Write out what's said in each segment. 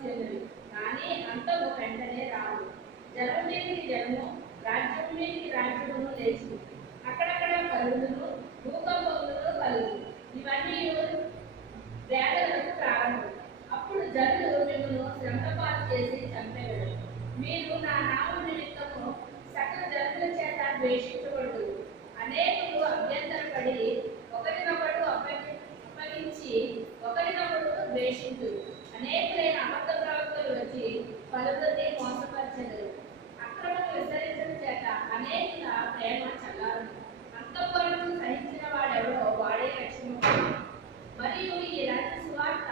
వచ్చేది, కానీ అంతము వెంటనే రాదు. జనం మీదికి జనము, రాజ్యం మీదికి రాజ్యమును లేచి అక్కడక్కడ కలుగును, భూకంపములను కలుగు. ఇవన్నీ వేదనకు ప్రారంభం. అప్పుడు జనులు మిమ్మల్ని శ్రమపాలు చేసి చంపేవారు. మీరు నా నామం నిమిత్తము సకల జనుల చేత ద్వేషించబడు. అనేకులు అభ్యంతరపడి ఒకరినొకడు అప్పగించి ఒకరినొకడు ద్వేషించు. అనేకులైన అబద్ధ ప్రవక్తలు వచ్చి పలువురిని మోసపరచెదరు. అక్రమం విస్తరించడం చేత అనేకుల ప్రేమ చల్లారును. అంతవరకు సహించిన వాడెవడో వాడే రక్షించబడు. మరియు ఈ రాజ్య సువార్త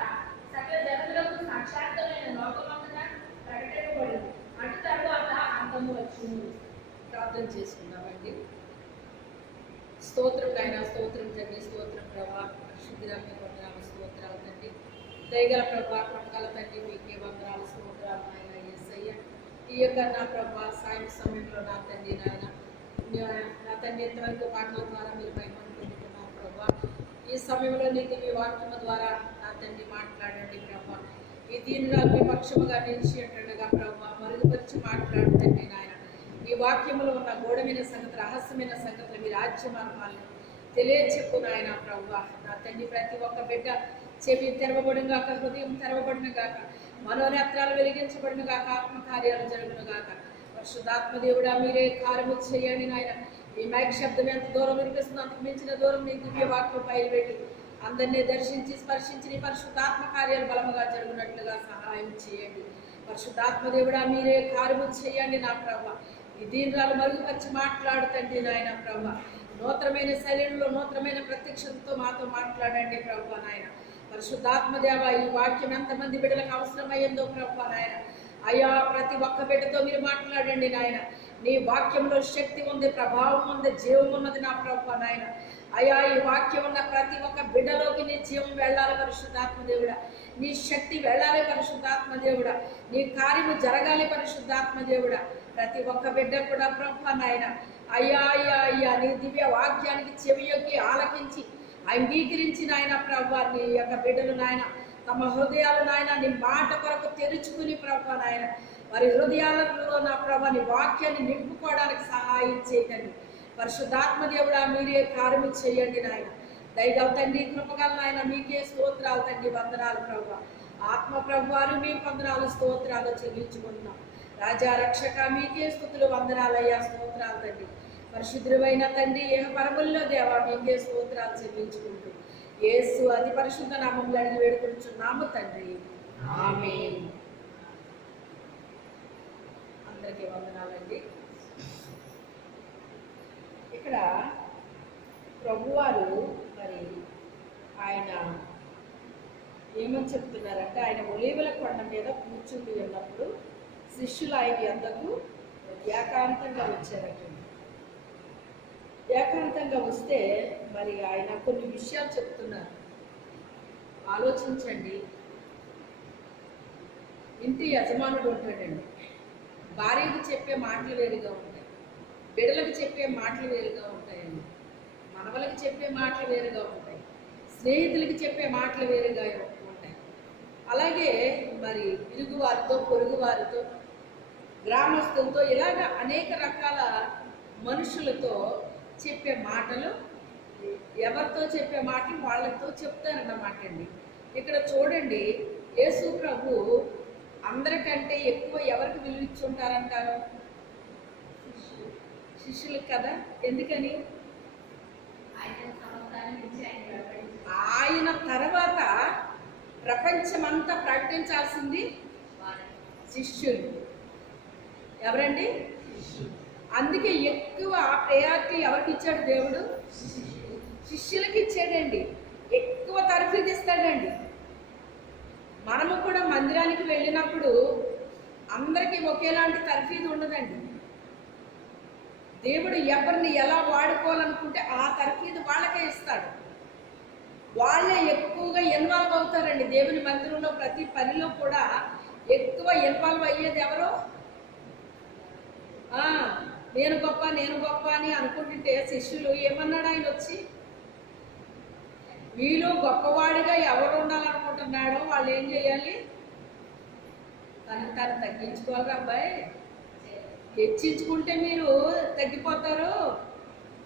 సకల జనులకు సాక్షాత్మైన లోకమంతటా ప్రకటింపబడు. అటు తరువాత అంతము వచ్చును. ప్రార్థన చేసుకున్నామండి. స్తోత్రం నాయన, స్తోత్రం తండ్రి, స్తోత్రం ప్రభా, పరిశుద్ధురాలు వందనాలు, స్తోత్రాలు తండ్రి, దయగల ప్రభా, కృపగల తండ్రి, మీకే వందనాలు, స్తోత్రాలు నాయన యేసయ్య. ఈ యొక్క నా ప్రభా సాయం సమయంలో నా తండ్రి నాయన, నా తండ్రి ఎంతవరకు మాటల ద్వారా మీరు భయపడుకుంటున్నాను ప్రభా. ఈ సమయంలో నీ దివ్య వాక్యము ద్వారా నా తండ్రి మాట్లాడండి ప్రభా. ఈ దీనిరాలు మీ పక్షముగా నిలిచి అంటుండగా ప్రభా మరుగుపరిచి మాట్లాడుతండి నాయన. ఈ వాక్యములో ఉన్న గూఢమైన సంగతి, రహస్యమైన సంగతులు మీ రాజ్య మార్గాలను తెలియచెప్పు నాయన ప్రభా. నా తండ్రి ప్రతి ఒక్క బిడ్డ చెవి తెరవబడిన గాక, హృదయం తెరవబడిన గాక, మనోనేత్రాలు వెలిగించబడిన గాక, ఆత్మకార్యాలు జరుగును గాక. పరిశుద్ధాత్మ దేవుడా మీరే కార్యము చేయండి నాయన. ఈ మైక్ శబ్దం ఎంత దూరం వినిపిస్తుందో అంతకు మించిన దూరం నీ దివ్య వాక్యం బయలుపెట్టి అందరినీ దర్శించి స్పర్శించి నీ పరిశుద్ధాత్మ కార్యాలు బలముగా జరుగునట్లుగా సహాయం చేయండి. పరిశుద్ధాత్మ దేవుడా మీరే కార్యము చేయండి నా ప్రభా. ఈ దీనిరాలు మరుగుపరిచి మాట్లాడుతండి నాయన ప్రభా. నూతనమైన శైలిలో నూతనమైన ప్రత్యక్షతతో మాతో మాట్లాడండి ప్రభా నాయన. పరిశుద్ధాత్మ దేవ ఈ వాక్యం ఎంతమంది బిడ్డలకు అవసరమయ్యిందో ప్రభా నాయన. అయ్యా ప్రతి ఒక్క బిడ్డతో మీరు మాట్లాడండి నాయన. నీ వాక్యంలో శక్తి ఉంది, ప్రభావం ఉంది, జీవం ఉన్నది నా ప్రభా నాయన. అయ్యా ఈ వాక్యం ఉన్న ప్రతి ఒక్క బిడ్డలోకి నీ జీవం వెళ్ళాలి పరిశుద్ధాత్మ దేవుడా. నీ శక్తి వెళ్ళాలి పరిశుద్ధాత్మ దేవుడా. నీ కార్యము జరగాలి పరిశుద్ధాత్మ దేవుడా. ప్రతి ఒక్క బిడ్డ కూడా ప్రభా నాయన అయ్యా అయ్యా అయ్యా నీ దివ్య వాక్యానికి చెవియొక్కి ఆలకించి అంగీకరించి నాయన ప్రభా నీ యొక్క బిడ్డలు నాయన తమ హృదయాలు నాయన నీ మాట కొరకు తెరుచుకుని ప్రభా నాయన వారి హృదయాలలో నా ప్రభా నీ వాక్యాన్ని నింపుకోవడానికి సహాయం చేయండి పరిశుద్ధాత్మ దేవుడా. మీరే కార్యము చేయండి నాయన. దయగల తండ్రి, కృపగల నాయన మీకే స్తోత్రాలు తండ్రి, వందనాలు ప్రభా. ఆత్మ ప్రభువారు మీ వందనాలు స్తోత్రాలు చెల్లించుకుంటున్నాం. రాజా రక్షక మీకే స్తుతులు వందనాలయ్యా, స్తోత్రాలు తండ్రి. పరిశుద్ధుడైన తండ్రి ఏహ పరముల్లో దేవా మీకే స్తోత్రాలు చెల్లించుకుంటూ యేసు అతి పరిశుద్ధ నామములో అడిగి వేడుకొనుచున్నాము తండ్రి, ఆమేన్. అందరికీ వందనాలండి. ఇక్కడ ప్రభువారు మరి ఆయన ఏమని చెప్తున్నారంటే, ఆయన ఒలీవల కొండ మీద కూర్చుండి ఉన్నప్పుడు శిష్యులు ఆయన యొద్దకు ఏకాంతంగా వచ్చారట. ఏకాంతంగా వస్తే మరి ఆయన కొన్ని విషయాలు చెప్తున్నారు. ఆలోచించండి. ఇంటి యజమానుడు ఉంటాడండి, భార్యకు చెప్పే మాటలు వేరుగా ఉంటాయి, బిడ్డలకు చెప్పే మాటలు వేరుగా ఉంటాయండి, మనవలకు చెప్పే మాటలు వేరుగా ఉంటాయి, స్నేహితులకి చెప్పే మాటలు వేరుగా ఉంటాయి. అలాగే మరి ఇరుగు వారితో, పొరుగు వారితో, గ్రామస్తులతో ఇలాగ అనేక రకాల మనుషులతో చెప్పే మాటలు, ఎవరితో చెప్పే మాటలు వాళ్ళతో చెప్తారన్నమాట అండి. ఇక్కడ చూడండి, యేసు ప్రభు అందరికంటే ఎక్కువ ఎవరికి విలువ ఇచ్చి ఉంటారంటారు? శిష్యులకు కదా. ఎందుకని? ఆయన తర్వాత ప్రపంచమంతా ప్రకటించాల్సింది శిష్యులు. ఎవరండి? అందుకే ఎక్కువ ప్రయారిటీ ఎవరికి ఇచ్చాడు దేవుడు? శిష్యులకి ఇచ్చాడండి. ఎక్కువ తరఫీదు ఇస్తాడండి. మనము కూడా మందిరానికి వెళ్ళినప్పుడు అందరికీ ఒకేలాంటి తరఫీదు ఉండదండి. దేవుడు ఎవరిని ఎలా వాడుకోవాలనుకుంటే ఆ తరఫీదు వాళ్ళకే ఇస్తాడు. వాళ్ళే ఎక్కువగా ఇన్వాల్వ్ అవుతారండి. దేవుని మందిరంలో ప్రతి పనిలో కూడా ఎక్కువ ఇన్వాల్వ్ అయ్యేది ఎవరో? నేను గొప్ప, నేను గొప్ప అని అనుకుంటుంటే శిష్యులు ఏమన్నాడు ఆయన వచ్చి? మీలో గొప్పవాడిగా ఎవరు ఉండాలనుకుంటున్నాడో వాళ్ళు ఏం చేయాలి? తనకు తాను తగ్గించుకోవాలి అబ్బాయి. హెచ్చించుకుంటే మీరు తగ్గిపోతారు.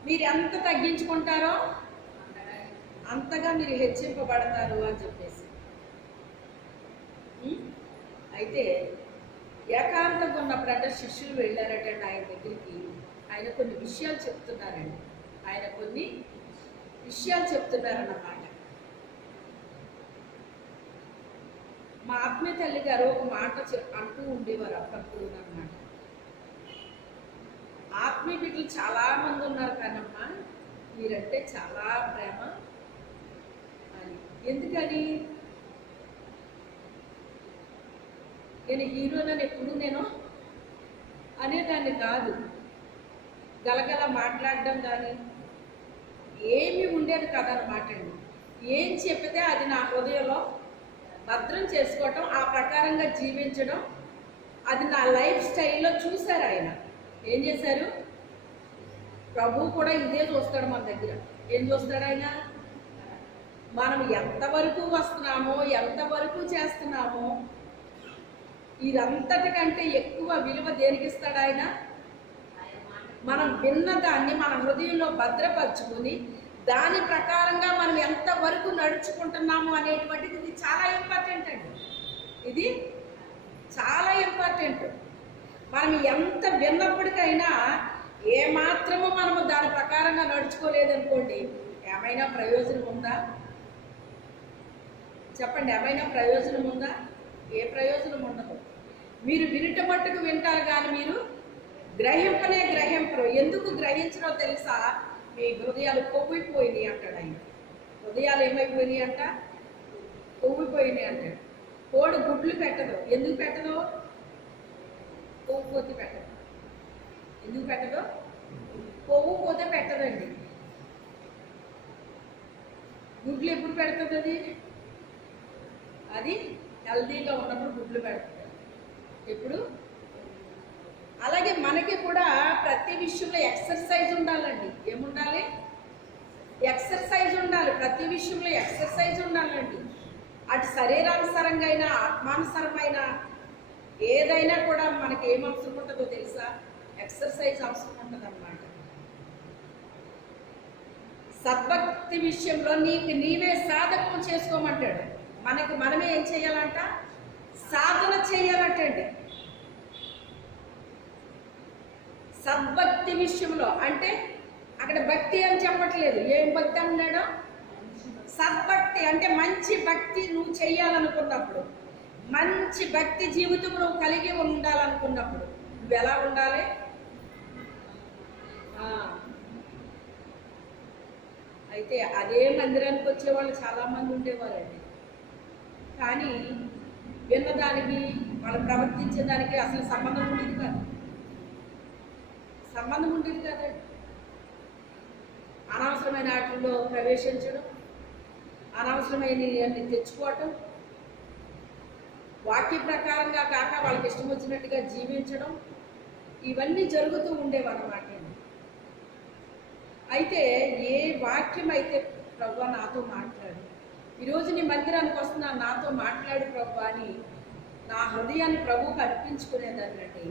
మీరు ఎంత తగ్గించుకుంటారో అంతగా మీరు హెచ్చింపబడతారు అని చెప్పేసి. అయితే ఏకాంతంగా ఉన్నప్పుడంటే శిష్యులు వెళ్ళారటండి ఆయన దగ్గరికి. ఆయన కొన్ని విషయాలు చెప్తున్నారండి. ఆయన కొన్ని విషయాలు చెప్తున్నారన్నమాట. మా ఆత్మీయ తల్లి గారు ఒక మాట అంటూ ఉండేవారు అప్పుడప్పుడు అన్నమాట. ఆత్మీయ బిడ్డలు చాలా మంది ఉన్నారు కానమ్మా, మీరంటే చాలా ప్రేమ అని. ఎందుకని? నేను హీరోనని ఎప్పుడు నేను అనేదాన్ని కాదు. గలగల మాట్లాడడం కానీ ఏమీ ఉండేది కదనమాట అండి. ఏం చెప్తే అది నా హృదయంలో భద్రం చేసుకోవటం, ఆ ప్రకారంగా జీవించడం, అది నా లైఫ్ స్టైల్లో చూశారు ఆయన. ఏం చేశారు? ప్రభు కూడా ఇదే చూస్తాడు మన దగ్గర. ఏం చూస్తాడు ఆయన? మనం ఎంతవరకు వస్తున్నామో, ఎంతవరకు చేస్తున్నామో, ఇదంతటికంటే ఎక్కువ విలువ దేనికి ఇస్తాడు ఆయన? మనం విన్న దాన్ని మన హృదయంలో భద్రపరుచుకొని దాని ప్రకారంగా మనం ఎంతవరకు నడుచుకుంటున్నాము అనేటువంటిది ఇది చాలా ఇంపార్టెంట్ అండి. ఇది చాలా ఇంపార్టెంట్. మనం ఎంత విన్నప్పటికైనా ఏమాత్రము మనము దాని ప్రకారంగా నడుచుకోలేదనుకోండి, ఏమైనా ప్రయోజనం ఉందా? చెప్పండి, ఏమైనా ప్రయోజనం ఉందా? ఏ ప్రయోజనం ఉండదు. మీరు వినుట మట్టుకు వింటారు కానీ మీరు గ్రహింపరు. ఎందుకు గ్రహించరో తెలుసా? మీ హృదయాలు కొవ్విపోయినాయి అంటాడు ఆయన. హృదయాలు ఏమైపోయినాయి అంట? కొవ్విపోయినాయి అంటాడు. కోడి గుడ్లు పెట్టదు. ఎందుకు పెట్టదు? కొవ్వు పోతే పెట్టదు. ఎందుకు పెట్టదు? కొవ్వు పోతే పెట్టదండి. గుడ్లు ఎప్పుడు పెడుతుంది? అది హెల్దీగా ఉన్నప్పుడు గుడ్లు పెడుతుంది. ఎప్పుడు? అలాగే మనకి కూడా ప్రతి విషయంలో ఎక్సర్సైజ్ ఉండాలండి. ఏముండాలి? ఎక్సర్సైజ్ ఉండాలి. ప్రతి విషయంలో ఎక్సర్సైజ్ ఉండాలండి. అటు శరీరానుసరంగా అయినా ఆత్మానుసరమైన ఏదైనా కూడా మనకి ఏం అవసరం ఉంటుందో తెలుసా? ఎక్సర్సైజ్ అవసరం ఉంటుంది అన్నమాట. సద్భక్తి విషయంలో నీకు నీవే సాధకం చేసుకోమంటాడు. మనమే ఏం చేయాలంట? సాధన చేయాలంటండి. సద్భక్తి విషయంలో అంటే అక్కడ భక్తి అని చెప్పట్లేదు. ఏం భక్తి అన్నాడు? సద్భక్తి అంటే మంచి భక్తి నువ్వు చెయ్యాలనుకున్నప్పుడు, మంచి భక్తి జీవితం నువ్వు కలిగి ఉండాలనుకున్నప్పుడు నువ్వు ఎలా ఉండాలి? అయితే అదే మందిరానికి వచ్చేవాళ్ళు చాలామంది ఉండేవారండి. కానీ విన్నదానికి వాళ్ళు ప్రవర్తించేదానికి అసలు సంబంధం ఉండేది కాదు. అనవసరమైన వాటిల్లో ప్రవేశించడం, అనవసరమైన తెచ్చుకోవటం, వాక్య ప్రకారంగా కాక వాళ్ళకి ఇష్టం వచ్చినట్టుగా జీవించడం, ఇవన్నీ జరుగుతూ ఉండేవన్నమాట. అయితే ఏ వాక్యం అయితే ప్రభు నాతో మాట్లాడు, ఈరోజు నీ మందిరానికి వస్తున్నా నాతో మాట్లాడు ప్రభు అని నా హృదయాన్ని ప్రభువుకి అర్పించుకునేదాన్ని.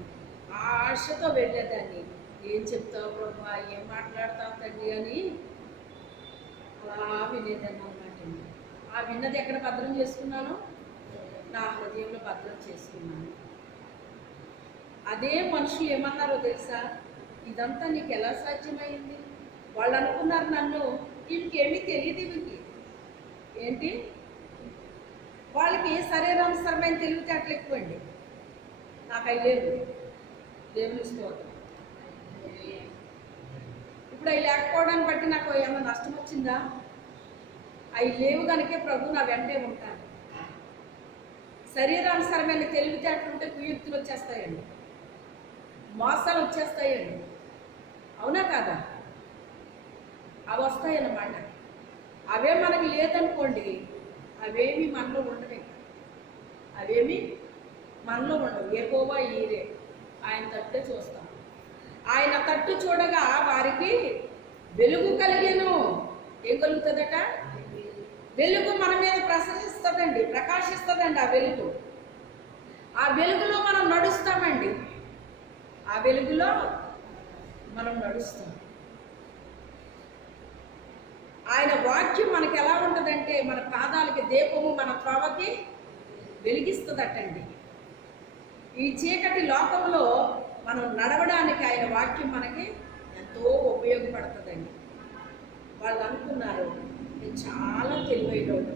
ఆ ఆశతో వెళ్ళేదాన్ని. ఏం చెప్తావు ప్రభు, ఏం మాట్లాడతావు తండ్రి అని అలా వినేదాన్ని అన్నమాట. ఆ విన్నది ఎక్కడ భద్రం చేసుకున్నాను? నా హృదయంలో భద్రం చేసుకున్నాను. అదే మనుషులు ఏమన్నారో తెలుసా? ఇదంతా నీకు ఎలా సాధ్యమైంది? వాళ్ళు అనుకున్నారు నన్ను, ఇంకేమీ తెలియదు వీరికి. ఏంటి? వాళ్ళకి శరీరానుసరమైన తెలివితేటలు ఎక్కువండి. నాకు అవి లేవు. దేవుని స్తోత్రం. ఇప్పుడు అవి లేకపోవడాన్ని బట్టి నాకు ఏమైనా నష్టం వచ్చిందా? అవి లేవు కనుకే ప్రభు నా వెంటే ఉంటాను. శరీరానుసరమైన తెలివితేటలు ఉంటే కుయుక్తులు వచ్చేస్తాయండి, మోసాలు వచ్చేస్తాయండి. అవునా కాదా? అవి వస్తాయన్నమాట. అవే మనకి లేదనుకోండి, అవేమి మనలో ఉండవు. అవేమి మనలో ఉండవు. యెహోవా ఈరే, ఆయన తట్టే చూస్తాం. ఆయన తట్టు చూడగా వారికి వెలుగు కలిగేను. ఏం కలుగుతుందట? వెలుగు మన మీద ప్రకాశిస్తుందండి. ఆ వెలుగు వెలుగులో మనం నడుస్తామండి. ఆ వెలుగులో మనం నడుస్తాం. ఆయన వాక్యం మనకి ఎలా ఉంటుందంటే మన పాదాలకి దీపము, మన త్రోవకి వెలిగిస్తుందటండి. ఈ చీకటి లోకంలో మనం నడవడానికి ఆయన వాక్యం మనకి ఎంతో ఉపయోగపడుతుందండి. వాళ్ళు అనుకున్నారు నేను చాలా తెలివైనోడు,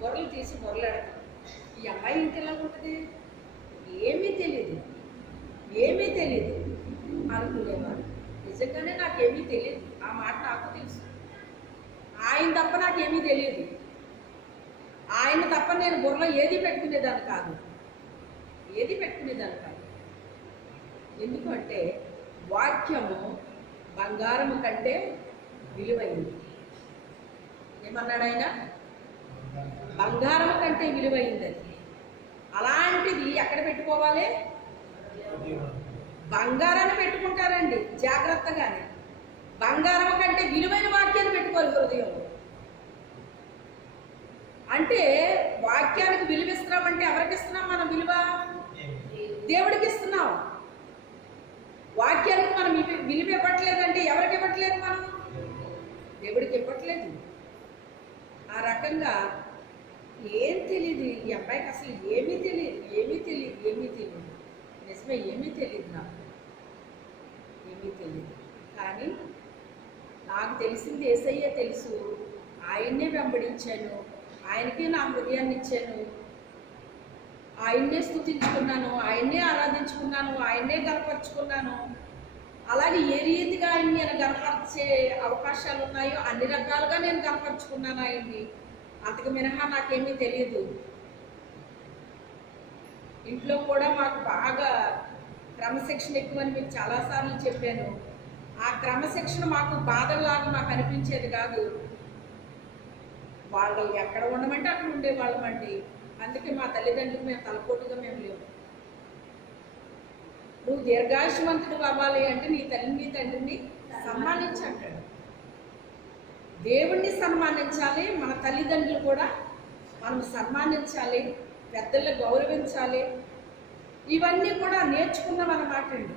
గొర్రెలు తీసి గొర్రెలాడతాం, ఈ అమ్మాయి ఇంటి ఎలా ఉంటుంది, ఏమీ తెలియదు అనుకునేవారు. నిజంగానే నాకేమీ తెలియదు, ఆ మాట నాకు తెలుసు. ఆయన తప్ప నాకేమీ తెలియదు. ఆయన తప్ప నేను బుర్రలో ఏది పెట్టుకునేదాన్ని కాదు. ఎందుకంటే వాక్యము బంగారము కంటే విలువైంది. ఏమన్నాడు ఆయన? బంగారము కంటే విలువైంది అది. అలాంటిది ఎక్కడ పెట్టుకోవాలి? బంగారాన్ని పెట్టుకుంటారండి జాగ్రత్తగానే. బంగారం కంటే విలువైన వాక్యాన్ని పెట్టుకోవాలి హృదయంలో. అంటే వాక్యానికి విలువ ఇస్తున్నామంటే ఎవరికి ఇస్తున్నాం మనం విలువ? దేవుడికి ఇస్తున్నాం. వాక్యానికి మనం విలువ ఇవ్వట్లేదంటే ఎవరికి ఇవ్వట్లేదు? మనం దేవుడికి ఇవ్వట్లేదు. ఆ రకంగా ఏం తెలియదు ఈ అబ్బాయికి, అసలు ఏమీ తెలియదు. నిజమే, ఏమీ తెలియదు నాకు, కానీ నాకు తెలిసింది యేసయ్య తెలుసు. ఆయన్నే వెంబడించాను, ఆయనకే నా హృదయాన్ని ఇచ్చాను, ఆయన్నే స్తుతించుకున్నాను, ఆయన్నే ఆరాధించుకున్నాను, ఆయన్నే గనపరుచుకున్నాను. అలాగే ఏ రీతిగా ఆయన్ని నేను గనపరిచే అవకాశాలు ఉన్నాయో అన్ని రకాలుగా నేను గనపరుచుకున్నాను ఆయన్ని. అంతకు మినహా నాకేమీ తెలియదు. ఇంట్లో కూడా మాకు బాగా క్రమశిక్షణ ఎక్కువని మీకు చాలాసార్లు చెప్పాను. ఆ క్రమశిక్షణ మాకు బాధలాగా మాకు అనిపించేది కాదు. వాళ్ళు ఎక్కడ ఉండమంటే అక్కడ ఉండేవాళ్ళమండి. అందుకే మా తల్లిదండ్రులకు మేము తలపోటుగా మేము లేవు. నువ్వు దీర్ఘాయుష్మంతుడు అవ్వాలి అంటే నీ తల్లిని తండ్రిని సన్మానించి అంటాడు. దేవుణ్ణి సన్మానించాలి, మన తల్లిదండ్రులు కూడా మనం సన్మానించాలి, పెద్దల్ని గౌరవించాలి. ఇవన్నీ కూడా నేర్చుకున్నాం అన్నమాట అండి.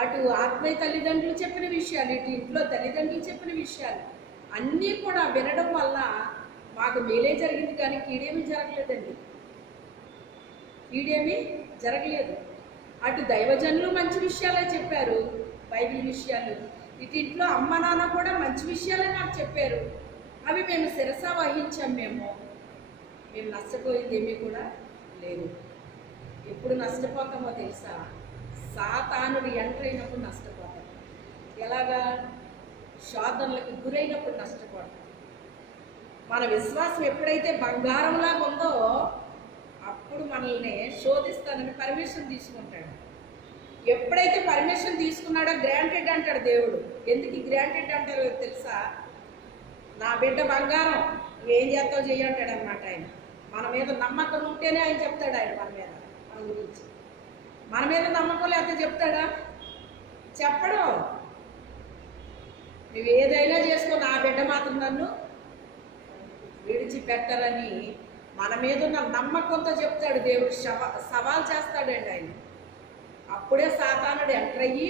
అటు ఆత్మీయ తల్లిదండ్రులు చెప్పిన విషయాలు, ఇటు ఇంట్లో తల్లిదండ్రులు చెప్పిన విషయాలు అన్నీ కూడా వినడం వల్ల మాకు మేలే జరిగింది, కానీ కీడేమీ జరగలేదు. అటు దైవజనులు మంచి విషయాలే చెప్పారు, బైబిల్ విషయాలు. ఇటు ఇంట్లో అమ్మ నాన్న కూడా మంచి విషయాలే నాకు చెప్పారు. అవి మేము శిరస వహించాం. మేము నష్టపోయింది ఏమీ కూడా లేదు. ఎప్పుడు నష్టపోతామో తెలుసా? సాతానుడు ఎంటర్ అయినప్పుడు నష్టపోతాం. ఎలాగా? శోధనలకు గురైనప్పుడు నష్టపోతాం. మన విశ్వాసం ఎప్పుడైతే బంగారంలాగా ఉందో అప్పుడు మనల్ని శోధిస్తానని పర్మిషన్ తీసుకుంటాడు. ఎప్పుడైతే పర్మిషన్ తీసుకున్నాడో గ్రాంటెడ్ అంటాడు దేవుడు. ఎందుకు గ్రాంటెడ్ అంటారో తెలుసా? నా బిడ్డ బంగారం, ఏం చేస్తావు చెయ్యంటాడు అన్నమాట ఆయన. మన మీద నమ్మకం ఉంటేనే ఆయన చెప్తాడు. ఆయన మన గురించి మన మీద నమ్మకం లేకపోతే చెప్తాడా? చెప్పడు. నువ్వు ఏదైనా చేసుకో, నా బిడ్డ మాత్రం నన్ను విడిచిపెట్టరని మన మీద ఉన్న నమ్మకంతో చెప్తాడు దేవుడు. సవాల్ చేస్తాడండి ఆయన. అప్పుడే సాతానుడు ఎంటర్ అయ్యి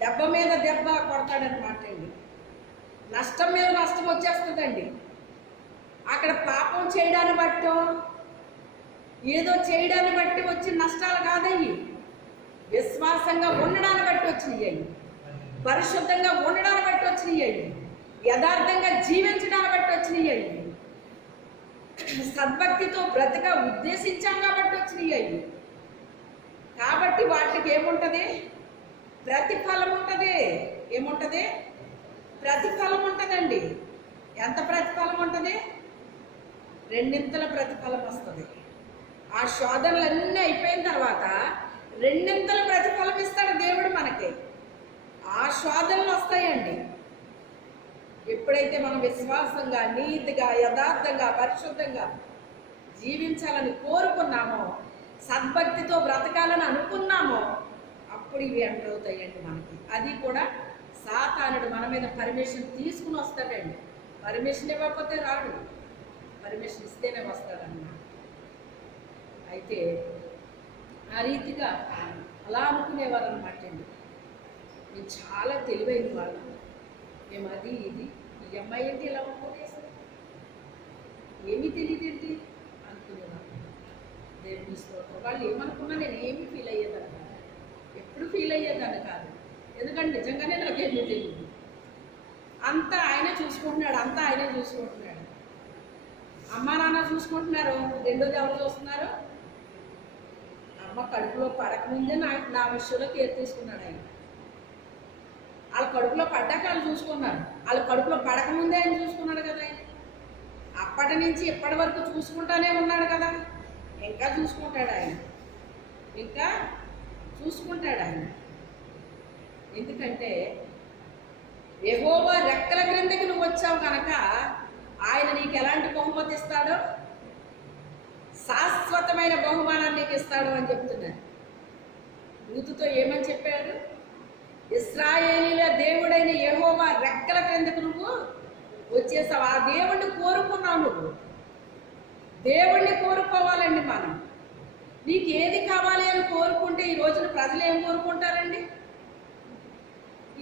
దెబ్బ మీద దెబ్బ కొడతాడనమాట అండి. నష్టం మీద నష్టం వచ్చేస్తుందండి. అక్కడ పాపం చేయడాన్ని బట్టో ఏదో చేయడాన్ని బట్టి వచ్చిన నష్టాలు కాదయ్యి, విశ్వాసంగా ఉండడాన్ని బట్టి వచ్చినాయి, పరిశుద్ధంగా ఉండడాన్ని బట్టి వచ్చినాయి, యథార్థంగా జీవించడాన్ని బట్టి వచ్చినాయి, సద్భక్తితో బ్రతక ఉద్దేశించాం కాబట్టి వచ్చినాయి. కాబట్టి వాటికి ఏముంటుంది? ప్రతిఫలం ఉంటుంది. ఏముంటుంది? ప్రతిఫలం ఉంటుందండి. ఎంత ప్రతిఫలం ఉంటుంది? రెండింతల ప్రతిఫలం వస్తుంది. ఆ శోధనలన్నీ అయిపోయిన తర్వాత రెండింతల ప్రతిఫలం ఇస్తాడు దేవుడు మనకి. ఆ శోధనలు వస్తాయండి. ఎప్పుడైతే మనం విశ్వాసంగా, నీతిగా, యథార్థంగా, పరిశుద్ధంగా జీవించాలని కోరుకున్నామో, సద్భక్తితో బ్రతకాలని అనుకున్నామో అప్పుడు ఇవి ఎంటర్ అవుతాయండి మనకి. అది కూడా సాతానుడు మన మీద పర్మిషన్ తీసుకుని వస్తాడండి. పర్మిషన్ ఇవ్వకపోతే రాడు, పర్మిషన్ ఇస్తేనే వస్తాడన్నమాట. అయితే ఆ రీతిగా అలా అనుకునేవారు అనమాట అండి. మేము చాలా తెలివైన వాళ్ళు, మేము అది ఇది ఈ అమ్మాయి ఏంటి ఇలా అనుకునేసారు, ఏమీ తెలియదేంటి అనుకునేవాళ్ళు. దేవుని స్తోత్రం. వాళ్ళు ఏమనుకున్నా నేను ఏమీ ఫీల్ అయ్యేదాన్ని కాదు, ఎప్పుడు ఫీల్ అయ్యేదాన్ని కాదు. ఎందుకంటే నిజంగానే నాకేమీ తెలియదు. అంతా ఆయనే చూసుకుంటున్నాడు, అంతా ఆయనే చూసుకుంటున్నాడు. అమ్మ నాన్న చూసుకుంటున్నారు, రెండోది ఎవరు చూస్తున్నారు? అమ్మ కడుపులో పడకముందే నా విషయంలో కేర్ తీసుకున్నాడు ఆయన. వాళ్ళ కడుపులో పడ్డాక వాళ్ళు చూసుకున్నారు, వాళ్ళ కడుపులో పడకముందే ఆయన చూసుకున్నాడు కదా ఆయన. అప్పటి నుంచి ఇప్పటి వరకు చూసుకుంటానే ఉన్నాడు కదా, ఇంకా చూసుకుంటాడు ఆయన, ఇంకా చూసుకుంటాడు ఆయన. ఎందుకంటే యెహోవా రెక్కల క్రిందకి నువ్వు వచ్చావు కనుక ఆయన నీకు ఎలాంటి బహుమతి ఇస్తాడో, శాశ్వతమైన బహుమానాన్ని నీకు ఇస్తాడు అని చెప్తున్నాడు. రూతుతో ఏమని చెప్పాడు? ఇశ్రాయేలీల దేవుడైన యెహోవా రెక్కల క్రిందకు నువ్వు వచ్చేసావు. ఆ దేవుణ్ణి కోరుకున్నావు నువ్వు. దేవుణ్ణి కోరుకోవాలండి మనం. నీకు ఏది కావాలి అని కోరుకుంటే ఈ రోజున ప్రజలు ఏం కోరుకుంటారండి?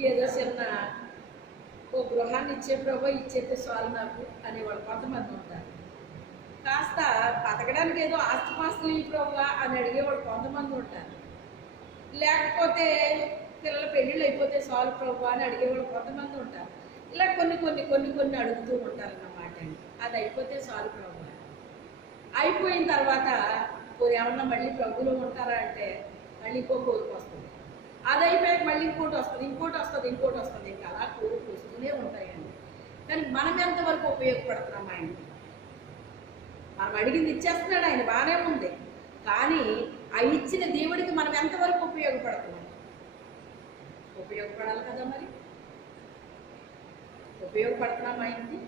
ఏదో చిన్న ఓ గృహాన్ని ఇచ్చే ప్రభు ఇచ్చేస్తే చాలు నాకు అనేవాళ్ళు కొంతమంది ఉంటారు. కాస్త బతకడానికి ఏదో ఆస్తిపాస్తులు ఈ ప్రభువా అని అడిగేవాడు కొంతమంది ఉంటారు. లేకపోతే పిల్లల పెళ్ళిళ్ళు అయిపోతే చాలు ప్రభు అని అడిగేవాళ్ళు కొంతమంది ఉంటారు. ఇలా కొన్ని అడుగుతూ ఉంటారన్నమాట అండి. అది అయిపోతే చాలు ప్రభు. అయిపోయిన తర్వాత ఏమన్నా మళ్ళీ ప్రభులో ఉంటారా అంటే మళ్ళీ ఇంకో కోరిక వస్తుంది. అది అయిపోయాక మళ్ళీ ఇంకోటి వస్తుంది, ఇంకా అలా కోరిక వస్తూనే ఉంటాయండి. కానీ మనం ఎంతవరకు ఉపయోగపడుతున్నాం ఆయనకి? మనం అడిగింది ఇచ్చేస్తున్నాడు ఆయన, బాగానే ఉంది. కానీ ఆ ఇచ్చిన దేవుడికి మనం ఎంతవరకు ఉపయోగపడుతున్నాం? ఉపయోగపడాలి కదా మరి. ఉపయోగపడుతున్నాం ఆయనకి?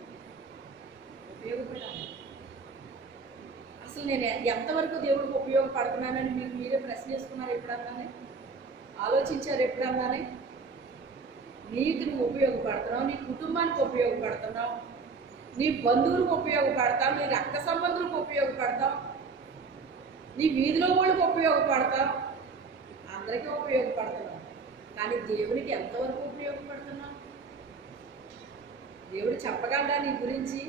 ఉపయోగపడాలి. అసలు నేను ఎంతవరకు దేవుడికి ఉపయోగపడుతున్నానని మీకు మీరే ప్రశ్న చేసుకున్నారు ఎప్పుడన్నానే? ఆలోచించారు ఎప్పుడన్నానే? నీకు నువ్వు ఉపయోగపడుతున్నావు, నీ కుటుంబానికి ఉపయోగపడుతున్నావు, నీ బంధువులకు ఉపయోగపడతావు, నీ రక్త సంబంధులకు ఉపయోగపడతావు, నీ వీధిలో వాళ్ళకి ఉపయోగపడతావు, అందరికీ ఉపయోగపడుతున్నావు. కానీ దేవునికి ఎంతవరకు ఉపయోగపడుతున్నావు? దేవుడు చెప్పగలడా నీ గురించి?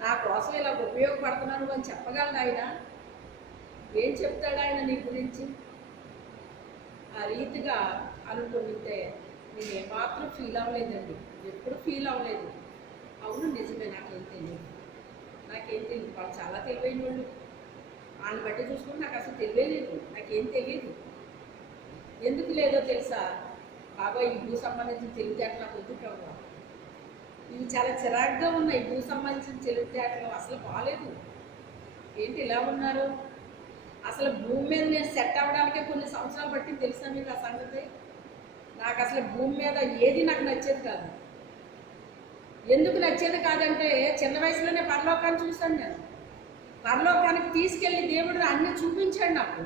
నా కోసం ఇలా ఉపయోగపడుతున్నాను అని చెప్పగలడు ఆయన? ఏం చెప్తాడు ఆయన నీ గురించి? ఆ రీతిగా అనుకుంటే నేను ఏమాత్రం ఫీల్ అవ్వలేదండి, ఎప్పుడు ఫీల్ అవ్వలేదు. అవును నిజమే, నాకేం తెలియదు. వాళ్ళు చాలా తెలివైన వాళ్ళు. వాళ్ళని బట్టి చూసుకుంటే నాకు అసలు తెలియలేదు, నాకేం తెలియదు. ఎందుకు లేదో తెలుసా? బాబా ఈ భూ సంబంధించిన తెలివితేటలు నాకు వద్దు ప్రభు. ఇవి చాలా చిరాగ్గా ఉన్నాయి. భూ సంబంధించిన తెలివితేటలు అసలు బాగాలేదు. ఏంటి ఇలా ఉన్నారు? అసలు భూమి మీద నేను సెట్ అవ్వడానికే కొన్ని సంవత్సరాలు పట్టింది తెలుసా మీకు ఆ సంగతి? నాకు అసలు భూమి మీద ఏది నాకు నచ్చేది కాదు. ఎందుకు నచ్చేది కాదంటే చిన్న వయసులోనే పరలోకాన్ని చూశాను నేను. పరలోకానికి తీసుకెళ్ళి దేవుడు అన్నీ చూపించాడు నాకు.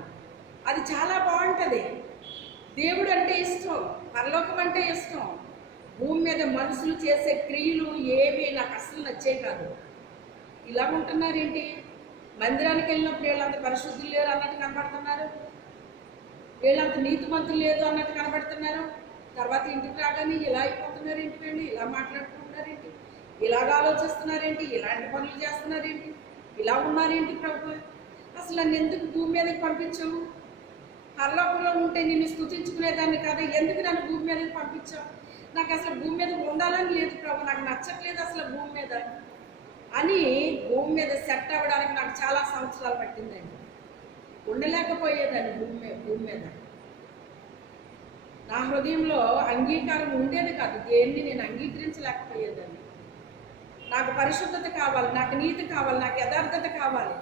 అది చాలా బాగుంటుంది. దేవుడు అంటే ఇష్టం, పరలోకం అంటే ఇష్టం. భూమి మీద మనుషులు చేసే క్రియలు ఏవి నాకు అసలు నచ్చే కాదు. ఇలా ఉంటున్నారేంటి? మందిరానికి వెళ్ళినప్పుడు వీళ్ళంత పరిశుద్ధులు లేరు అన్నట్టు కనబడుతున్నారు, వీళ్ళంత నీతిమంతులు లేదు అన్నట్టు కనబడుతున్నారు. తర్వాత ఇంటికి రాగానే ఇలా అయిపోతున్నారు, ఇంటికి వెళ్ళి ఇలా మాట్లాడుకుంటున్నారేంటి, ఇలాగ ఆలోచిస్తున్నారేంటి, ఇలాంటి పనులు చేస్తున్నారేంటి, ఇలా ఉన్నారేంటి ప్రభు? అసలు నన్ను ఎందుకు భూమి మీదకి పంపించావు? పరలోకంలో ఉంటే నిన్ను స్తుతించుకునేదాన్ని కదా, ఎందుకు నన్ను భూమి మీదకి పంపించావు? నాకు అసలు భూమి మీద ఉండాలని లేదు ప్రభు, నాకు నచ్చట్లేదు అసలు భూమి మీద అని. భూమి మీద సెట్ అవ్వడానికి నాకు చాలా సంవత్సరాలు పట్టిందండి. ఉండలేకపోయేదాన్ని భూమి మీద. నా హృదయంలో అంగీకారం ఉండేది కాదు, దేన్ని నేను అంగీకరించలేకపోయేదాన్ని. నాకు పరిశుద్ధత కావాలి, నాకు నీతి కావాలి, నాకు యథార్థత కావాలి.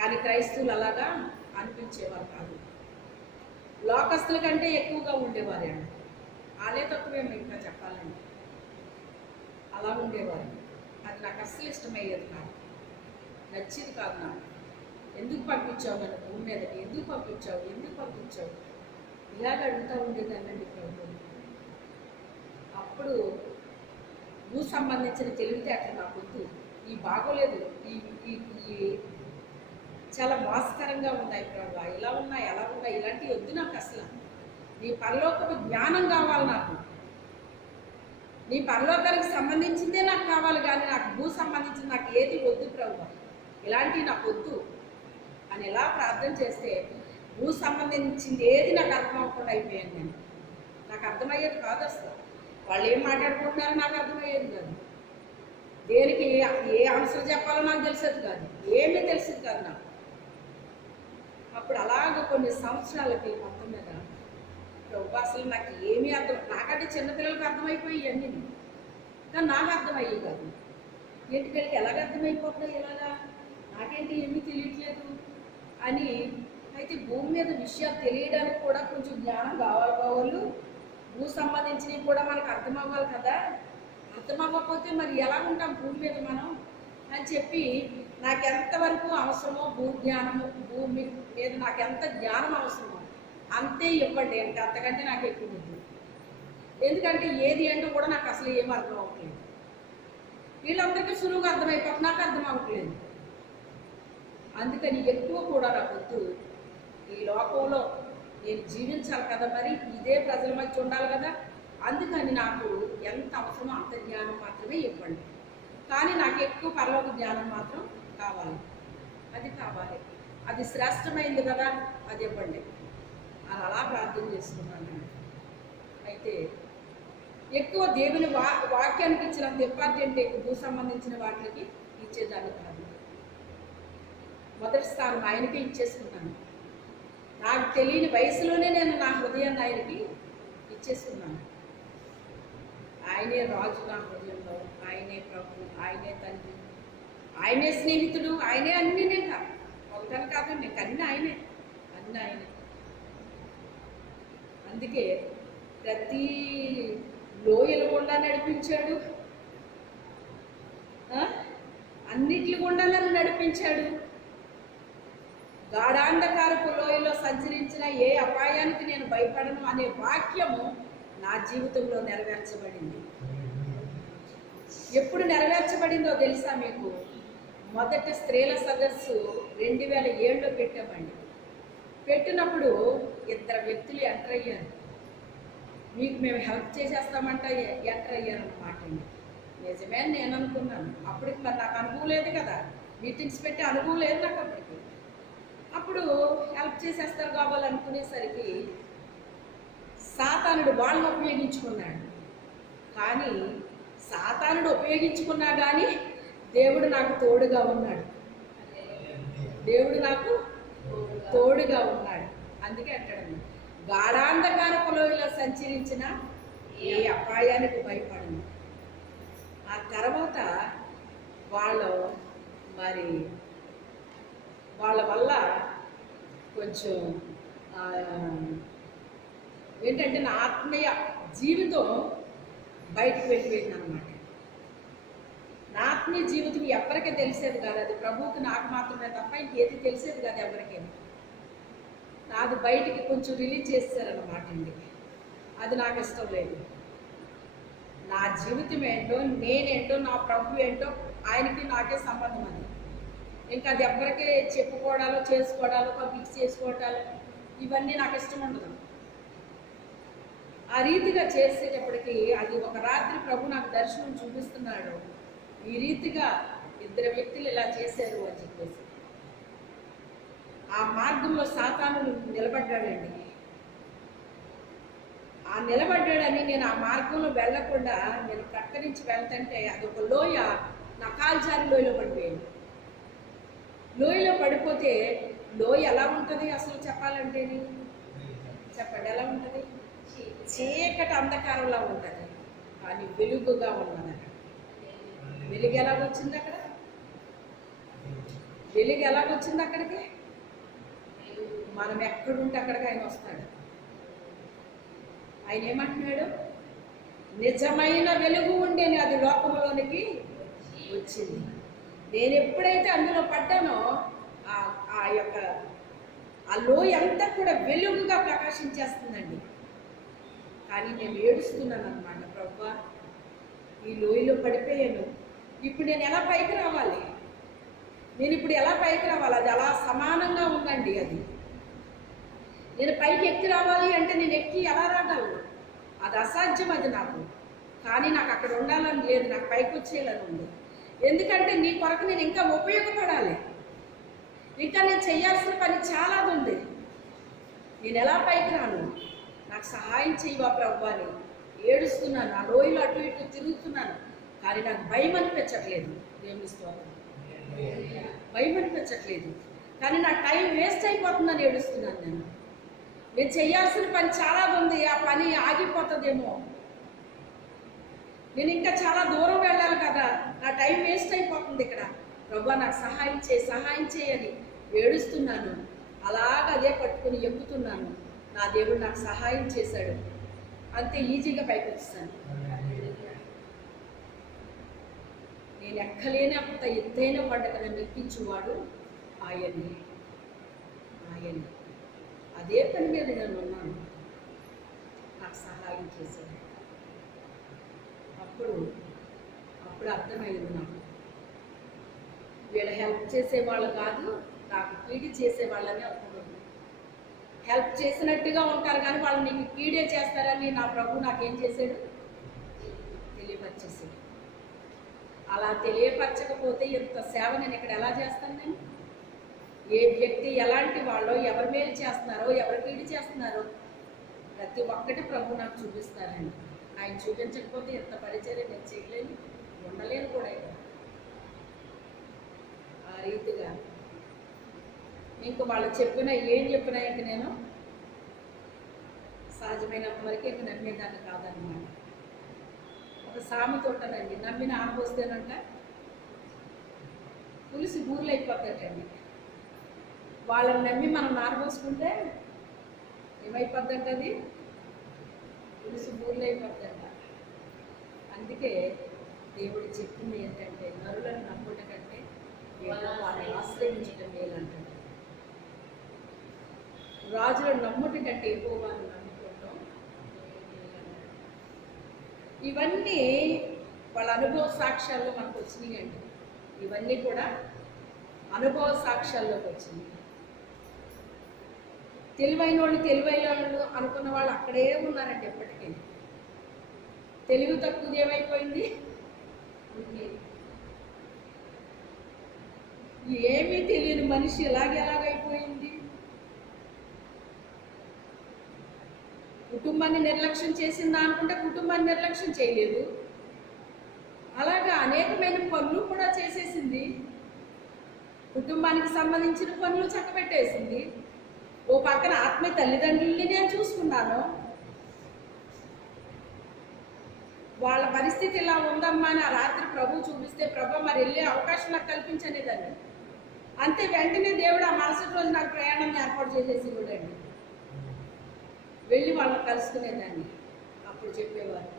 కానీ క్రైస్తవులు అలాగా అనిపించేవారు కాదు. లోకస్తుల కంటే ఎక్కువగా ఉండేవారండి. వాళ్ళే తక్కువేమో ఇంకా చెప్పాలండి, అలా ఉండేవారు. అది నాకు అస్సలు ఇష్టమయ్యేది కాదు, నచ్చేది కాదు నాకు. ఎందుకు పంపించావు నన్ను భూమి మీదకి? ఎందుకు పంపించావు? ఇలాగ అడుగుతూ ఉండేదానండి ప్రభు. అప్పుడు భూ సంబంధించిన తెలివితేటలు నాకు వద్దు, ఈ బాగోలేదు, ఈ చాలా మోసకరంగా ఉన్నాయి ప్రభా, ఇలా ఉన్నాయి అలా ఉన్నాయి, ఇలాంటివి వద్దు నాకు అసలు. నీ పరలోకపు జ్ఞానం కావాలి నాకు, నీ పరలోకానికి సంబంధించిందే నాకు కావాలి, కానీ నాకు భూ సంబంధించింది నాకు ఏది వద్దు ప్రభా, ఇలాంటివి నాకు వద్దు అని ఎలా ప్రార్థన చేస్తే భూ సంబంధించింది ఏది నాకు అర్థం అవ్వకుండా అయిపోయాను నేను. నాకు అర్థమయ్యేది కాదు అసలు, వాళ్ళు ఏం మాట్లాడుకుంటున్నారో నాకు అర్థమయ్యేది కాదు, దేనికి ఏ ఆన్సర్ చెప్పాలో నాకు తెలిసేది కాదు, ఏమీ తెలిసేది కాదు నాకు. అప్పుడు అలాగ కొన్ని సంవత్సరాలకి మొత్తం మీద ప్రభు అసలు నాకు ఏమీ అర్థం, నాకంటే చిన్నపిల్లలకి అర్థమైపోయి ఇవన్నీ, కానీ నాకు అర్థమయ్యేది కాదు. ఇంటికెళ్ళి ఎలాగ అర్థమైపోతుందో ఇలాగా, నాకేంటి ఏమీ తెలియట్లేదు అని. అయితే భూమి మీద విషయాలు తెలియడానికి కూడా కొంచెం జ్ఞానం కావాలి, భూ సంబంధించినవి కూడా మనకు అర్థం అవ్వాలి కదా, అర్థం అవ్వకపోతే మరి ఎలా ఉంటాం భూమి మీద మనం అని చెప్పి, నాకు ఎంతవరకు అవసరమో భూ జ్ఞానము, భూమి మీద నాకు ఎంత జ్ఞానం అవసరమో అంతే ఇవ్వండి, అంటే అంతకంటే నాకు ఎక్కువ ఉంది. ఎందుకంటే ఏది ఏంటో కూడా నాకు అసలు ఏం అర్థం అవ్వట్లేదు, వీళ్ళందరికీ సులువుగా అర్థమైపోతుంది, నాకు అర్థం అవ్వట్లేదు. అందుకని ఎక్కువ కూడా నాకు వద్దు, ఈ లోకంలో నేను జీవించాలి కదా, మరి ఇదే ప్రజల మధ్య ఉండాలి కదా, అందుకని నాకు ఎంత అవసరమో అంత జ్ఞానం మాత్రమే ఇవ్వండి, కానీ నాకు ఎక్కువ పరలోక జ్ఞానం మాత్రం కావాలి, అది కావాలి, అది శ్రేష్టమైంది కదా, అది ఇవ్వండి అని అలా ప్రార్థన చేసుకున్నాను. అయితే ఎక్కువ దేవుని వాక్యానికి ఇచ్చినంత ఇంపార్టెంట్ ఎక్కువ భూ సంబంధించిన వాటికి ఇచ్చేదాన్ని కాదు. మొదటి స్థానం ఆయనకే ఇచ్చేసుకున్నాను, నాకు తెలియని వయసులోనే నేను నా హృదయాన్ని ఆయనకి ఇచ్చేసుకున్నాను. ఆయనే రాజు నా హృదయంలో, ఆయనే ప్రభు, ఆయనే తండ్రి, ఆయనే స్నేహితుడు, ఆయనే అన్నీ. నేను కాదు ఒకదాని కాదండి, అన్నీ ఆయనే, అన్నీ ఆయనే. అందుకే ప్రతి లోయల గుండా నడిపించాడు, అన్నిటి గుండా నన్ను నడిపించాడు. గాఢాంధకారపు లోయలో సంచరించిన ఏ అపాయానికి నేను భయపడను అనే వాక్యము నా జీవితంలో నెరవేర్చబడింది. ఎప్పుడు నెరవేర్చబడిందో తెలుసా మీకు? మొదటి స్త్రీల సదస్సు 2007లో పెట్టామండి. పెట్టినప్పుడు 2 వ్యక్తులు ఎంటర్ అయ్యారు. మీకు మేము హెల్ప్ చేసేస్తామంటే ఎంటర్ అయ్యారు అన్నమాట అండి. నిజమే అని నేను అనుకున్నాను. అప్పటికి మరి నాకు అనుభవం లేదు కదా, మీటింగ్స్ పెట్టి అనుభవం లేదు నాకు అప్పటికి. అప్పుడు హెల్ప్ చేసేస్తారు కావాలనుకునేసరికి సాతానుడు వాళ్ళని ఉపయోగించుకున్నాడు. కానీ సాతానుడు ఉపయోగించుకున్నా కానీ దేవుడు నాకు తోడుగా ఉన్నాడు, దేవుడు నాకు తోడుగా ఉన్నాడు. అందుకే అంటాడు, గాఢాంధకారపు లోయలో సంచరించిన ఏ అపాయానికి భయపడను. ఆ తర్వాత వాళ్ళ వల్ల కొంచెం ఏంటంటే నా ఆత్మీయ జీవితం బయటకు వెళ్ళిపోయింది అనమాట. నా ఆత్మీయ జీవితం ఎవరికీ తెలిసేది కాదు, అది ప్రభువుకి నాకు మాత్రమే తప్ప ఇంకేది తెలిసేది కాదు ఎవరికీ. నాది బయటికి కొంచెం రిలీజ్ చేస్తారన్నమాట అండి. అది నాకు ఇష్టం లేదు. నా జీవితం ఏంటో, నేనేంటో, నా ప్రభు ఏంటో ఆయనకి నాకే సంబంధం అది. ఇంకా అది ఎవరికీ చెప్పుకోవడాలు, చేసుకోవడాలు, పబ్లిక్ చేసుకోవడాలు ఇవన్నీ నాకు ఇష్టం ఉండదు. ఆ రీతిగా చేసేటప్పటికి అది ఒక రాత్రి ప్రభు నాకు దర్శనం చూపిస్తున్నాడు, ఈ రీతిగా 2 వ్యక్తులు ఇలా చేశారు అని చెప్పేసి. ఆ మార్గంలో సాతాను నిలబడ్డాడండి. ఆ నిలబడ్డాడని నేను ఆ మార్గంలో వెళ్ళకుండా నేను ప్రక్కరించి వెళ్తుంటే అది ఒక లోయ, నా కాల్జారి లోయలో పడిపోయాను. లోయలో పడిపోతే లోయ ఎలా ఉంటుంది అసలు చెప్పాలంటే? చెప్పండి, ఎలా ఉంటుంది? చీకటి అంధకారంలా ఉంటుంది, కానీ వెలుగుగా ఉన్నది. వెలుగు ఎలాగొచ్చింది అక్కడ? వెలుగు ఎలాగొచ్చింది అక్కడికి? మనం ఎక్కడుంటే అక్కడికి ఆయన వస్తాడు. ఆయన ఏమంటున్నాడు? నిజమైన వెలుగు ఉండేని అది లోకంలోనికి వచ్చింది. నేను ఎప్పుడైతే అందులో పడ్డానో ఆ లోయ అంతా కూడా వెలుగుగా ప్రకాశించేస్తుందండి. కానీ నేను ఏడుస్తున్నాను అనమాట, ప్రభువా ఈ లోయలో పడిపోయాను, ఇప్పుడు నేను ఎలా పైకి రావాలి? నేను ఇప్పుడు ఎలా పైకి రావాలి? అది అలా సమానంగా ఉందండి. అది నేను పైకి ఎక్కి రావాలి అంటే నేను ఎక్కి ఎలా రాగలను? అది అసాధ్యం అది నాకు. కానీ నాకు అక్కడ ఉండాలని లేదు, నాకు పైకి వచ్చేయాలని ఉంది. ఎందుకంటే నీ కొరకు నేను ఇంకా ఉపయోగపడాలి, ఇంకా నేను చేయాల్సిన పని చాలా ఉంది. నేను ఎలా పైకి రాను? నాకు సహాయం చేయవా ప్రభు అని ఏడుస్తున్నాను. ఆ లోయలో అటు ఇటు తిరుగుతున్నాను, కానీ నాకు భయం అనిపించట్లేదు. దేవుని స్తోత్రం. భయం అనిపించట్లేదు, కానీ నా టైం వేస్ట్ అయిపోతుందని ఏడుస్తున్నాను. నేను చేయాల్సిన పని చాలా ఉంది, ఆ పని ఆగిపోతుందేమో, నేను ఇంకా చాలా దూరం వెళ్ళాలి కదా, నా టైం వేస్ట్ అయిపోతుంది ఇక్కడ. ప్రభు నాకు సహాయం చేయని ఏడుస్తున్నాను. అలాగ అదే పట్టుకుని ఎక్కుతున్నాను. నా దేవుడు నాకు సహాయం చేశాడు, అంతే ఈజీగా పైకి వచ్చేసాను. నేను ఎక్కలేని అంత ఎత్తైన పండుగ నన్ను ఎక్కించువాడు ఆయన్ని. అదే పని మీద నేను ఉన్నాను, నాకు సహాయం చేశాడు. అప్పుడు అర్థమైంది నాకు, వీళ్ళు హెల్ప్ చేసేవాళ్ళు కాదు, నాకు కీడి చేసేవాళ్ళని అనుకున్నాను. హెల్ప్ చేసినట్టుగా ఉంటారు కానీ వాళ్ళు నీకు కీడే చేస్తారని నా ప్రభు నాకేం చేశాడు? తెలియపరిచేసాడు. అలా తెలియపరచకపోతే ఇంత సేవ నేను ఇక్కడ ఎలా చేస్తాను? నేను ఏ వ్యక్తి ఎలాంటి వాళ్ళో, ఎవరి మేలు చేస్తున్నారో, ఎవరి కీడు చేస్తున్నారో ప్రతి ఒక్కటి ప్రభు నాకు చూపిస్తారండి. ఆయన చూపించకపోతే ఎంత పరిచర్య నేను చేయలేను, ఉండలేను కూడా. ఆ రీతిగా ఇంక వాళ్ళు ఏం చెప్పినా ఇంక నేను సహజమైనంత వరకు ఇంక నమ్మేదాన్ని కాదనమాట. ఒక సామెత ఉంటుందండి, నమ్మిన ఆనబోస్తేనంట పులిసి బూర్లు అయిపోతాటండి. వాళ్ళని నమ్మి మనం నానబోసుకుంటే ఏమైపోద్దంట? అది పులిసి బూర్లు అయిపోద్దంట. అందుకే దేవుడు చెప్పింది ఏంటంటే, నరులను నమ్ముట కంటే వాళ్ళని ఆశ్రయించడం మేలంటాడు. రాజులను నమ్ముట కంటే యెహోవాను నమ్ముకోవడం. ఇవన్నీ వాళ్ళ అనుభవ సాక్ష్యాల్లో మనకు వచ్చినాయి అండి. ఇవన్నీ కూడా అనుభవ సాక్ష్యాల్లోకి వచ్చినాయి. తెలివైన వాళ్ళు అనుకున్న వాళ్ళు అక్కడే ఉన్నారండి ఎప్పటికీ. తెలివి తక్కువది ఏమైపోయింది? ఏమీ తెలియని మనిషి ఎలాగైపోయింది? కుటుంబాన్ని నిర్లక్ష్యం చేసిందా అనుకుంటే కుటుంబాన్ని నిర్లక్ష్యం చేయలేదు. అలాగా అనేకమైన పనులు కూడా చేసేసింది. కుటుంబానికి సంబంధించిన పనులు చక్కబెట్టేసింది. ఓ పక్కన ఆత్మీయ తల్లిదండ్రుల్ని నేను చూసుకున్నాను. వాళ్ళ పరిస్థితి ఇలా ఉందమ్మా అని ఆ రాత్రి ప్రభు చూపిస్తే, ప్రభు మరి వెళ్ళే అవకాశం నాకు కల్పించనేదాన్ని. అంతే, వెంటనే దేవుడు ఆ మరుసటి రోజు నాకు ప్రయాణం ఏర్పాటు చేసేసి చూడండి, వెళ్ళి వాళ్ళని కలుసుకునేదాన్ని. అప్పుడు చెప్పేవారు,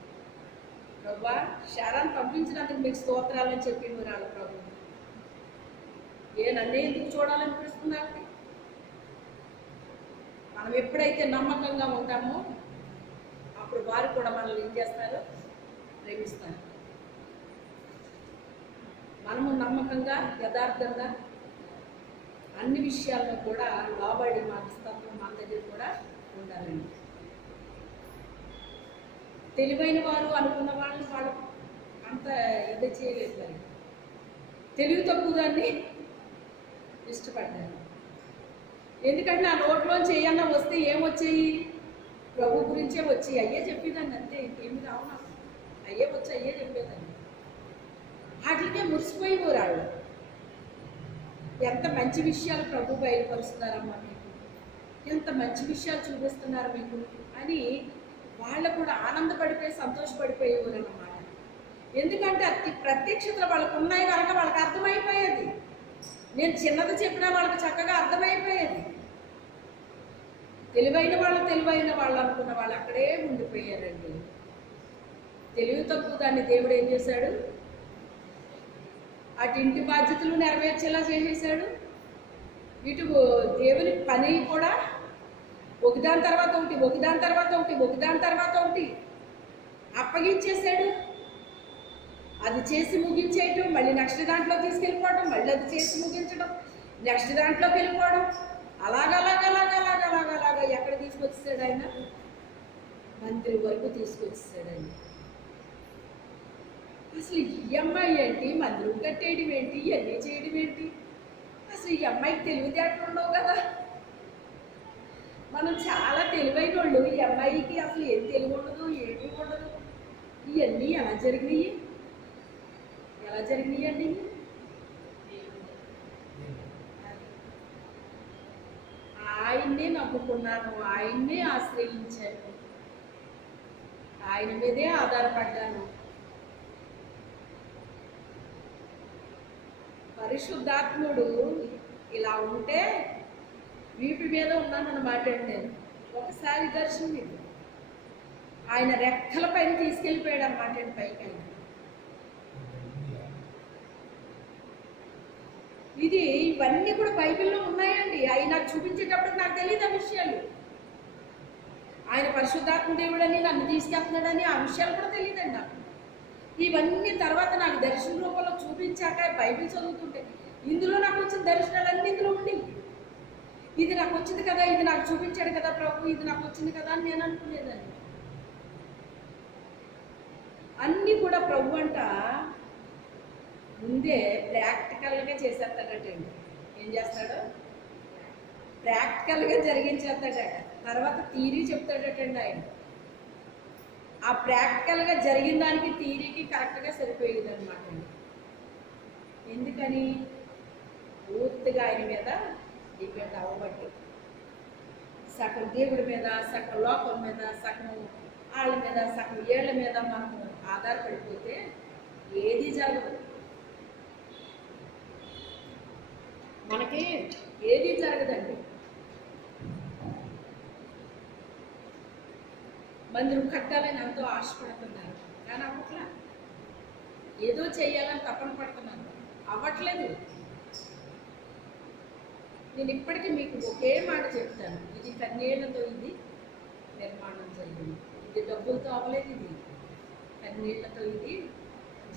ప్రభా శారాన్ని పంపించినందుకు మీకు స్తోత్రాలని చెప్పేవారు వాళ్ళ ప్రభు. నన్నే ఎందుకు చూడాలనిపిస్తున్నారు? మనం ఎప్పుడైతే నమ్మకంగా ఉంటామో అప్పుడు వారు కూడా మనల్ని ఏం చేస్తారు? ప్రేమిస్తారు. మనము నమ్మకంగా, యథార్థంగా అన్ని విషయాల్లో కూడా లోబడి మనస్తత్వం మన దగ్గర కూడా ఉండాలండి. తెలివైన వారు అనుకున్న వాళ్ళు అంత ఇది చేయలేదు. మరి తెలివి తక్కువ దాన్ని ఇష్టపడ్డారు. ఎందుకంటే నా నోట్లోంచి ఏమన్నా వస్తే ఏమొచ్చాయి? ప్రభు గురించే వచ్చి అయ్యే చెప్పేదాన్ని, అంతే, ఇంకేమి రావు నాకు. అయ్యే వచ్చి అయ్యే చెప్పేదాన్ని. వాటికే మురిసిపోయేవారు వాళ్ళు. ఎంత మంచి విషయాలు ప్రభు బయలుపరుస్తున్నారమ్మా మీకు, ఎంత మంచి విషయాలు చూపిస్తున్నారు మీకు అని వాళ్ళు కూడా ఆనందపడిపోయి సంతోషపడిపోయేవారు అన్నమాట. ఎందుకంటే అతి ప్రత్యక్షతలు వాళ్ళకు ఉన్నాయి కనుక వాళ్ళకి అర్థమైపోయేది. నేను చిన్నది చెప్పినా వాళ్ళకి చక్కగా అర్థమైపోయేది. తెలివైన వాళ్ళు అనుకున్న వాళ్ళు అక్కడే ఉండిపోయారండి. తెలివి తక్కువ దాన్ని దేవుడు ఏం చేశాడు? అటు ఇంటి బాధ్యతలు నెరవేర్చేలా చేసేసాడు, ఇటు దేవుని పని కూడా ఒకదాని తర్వాత ఒకటి అప్పగించేశాడు. అది చేసి ముగించేయటం, మళ్ళీ నెక్స్ట్ దాంట్లో తీసుకెళ్ళిపోవడం, మళ్ళీ అది చేసి ముగించడం, నెక్స్ట్ దాంట్లోకి వెళ్ళిపోవడం, అలాగ ఎక్కడ తీసుకొచ్చేసాడు ఆయన? మందిరం వరకు తీసుకొచ్చేసాడు ఆయన. అసలు ఈ అమ్మాయి ఏంటి, మందిరం కట్టేయడం ఏంటి, ఇవన్నీ చేయడం ఏంటి? అసలు ఈ అమ్మాయికి తెలివితేటలు ఉండవు కదా. మనం చాలా తెలివైన వాళ్ళు, ఈ అమ్మాయికి అసలు ఏం తెలివి ఉండదు, ఏమీ ఉండదు. ఇవన్నీ ఎలా జరిగినాయి అండి? ఆయన్నే నమ్ముకున్నాను, ఆయన్నే ఆశ్రయించాను, ఆయన మీదే ఆధారపడ్డాను. పరిశుద్ధాత్ముడు ఇలా ఉంటే వీపి మీద ఉన్నాను అన్నమాట అండి. నేను ఒకసారి దర్శనం ఇది, ఆయన రెక్కల పైన తీసుకెళ్ళిపోయాడు అన్నమాట అండి పైకి. ఆయన ఇది ఇవన్నీ కూడా బైబిల్లో ఉన్నాయండి. ఆయన నాకు చూపించేటప్పుడు నాకు తెలియదు ఆ విషయాలు. ఆయన పరిశుద్ధాత్మ దేవుడని నన్ను తీసుకెళ్తున్నాడని ఆ విషయాలు కూడా తెలియదండి నాకు. ఇవన్నీ తర్వాత నాకు దర్శన రూపంలో చూపించాక బైబిల్ చదువుతుంటే ఇందులో నాకు వచ్చిన దర్శనాలన్నీ ఇందులో ఉండి, ఇది నాకు వచ్చింది కదా, ఇది నాకు చూపించాడు కదా ప్రభు, ఇది నాకు వచ్చింది కదా అని నేను అనుకునేదాన్ని. అన్నీ కూడా ప్రభు అంట ముందే ప్రాక్టికల్గా చేసేస్తాడటండి. ఏం చేస్తాడు? ప్రాక్టికల్గా జరిగించేస్తాడట. తర్వాత థియరీ చెప్తాడటండి ఆయన. ఆ ప్రాక్టికల్గా జరిగిన దానికి థియరీకి కరెక్ట్గా సరిపోయేది అనమాట అండి. ఎందుకని? పూర్తిగా ఆయన మీద డిపెండ్ అవ్వబట్టి, సగం దేవుడి మీద, సగం లోకం మీద, సగం వాళ్ళ మీద, సగం ఏళ్ళ మీద మనము ఆధారపడిపోతే ఏది జరగదు, మనకి ఏది జరగదండి. మందిరం కట్టాలని ఎంతో ఆశపడుతున్నారు, కానీ అవ్వట్లా. ఏదో చేయాలని తపన పడుతున్నారు, అవ్వట్లేదు. నేను ఇప్పటికీ మీకు ఒకే మాట చెప్తాను, ఇది కన్నీళ్లతో ఇది నిర్మాణం జరిగింది, ఇది డబ్బులతో అవ్వలేదు, ఇది కన్నీళ్లతో ఇది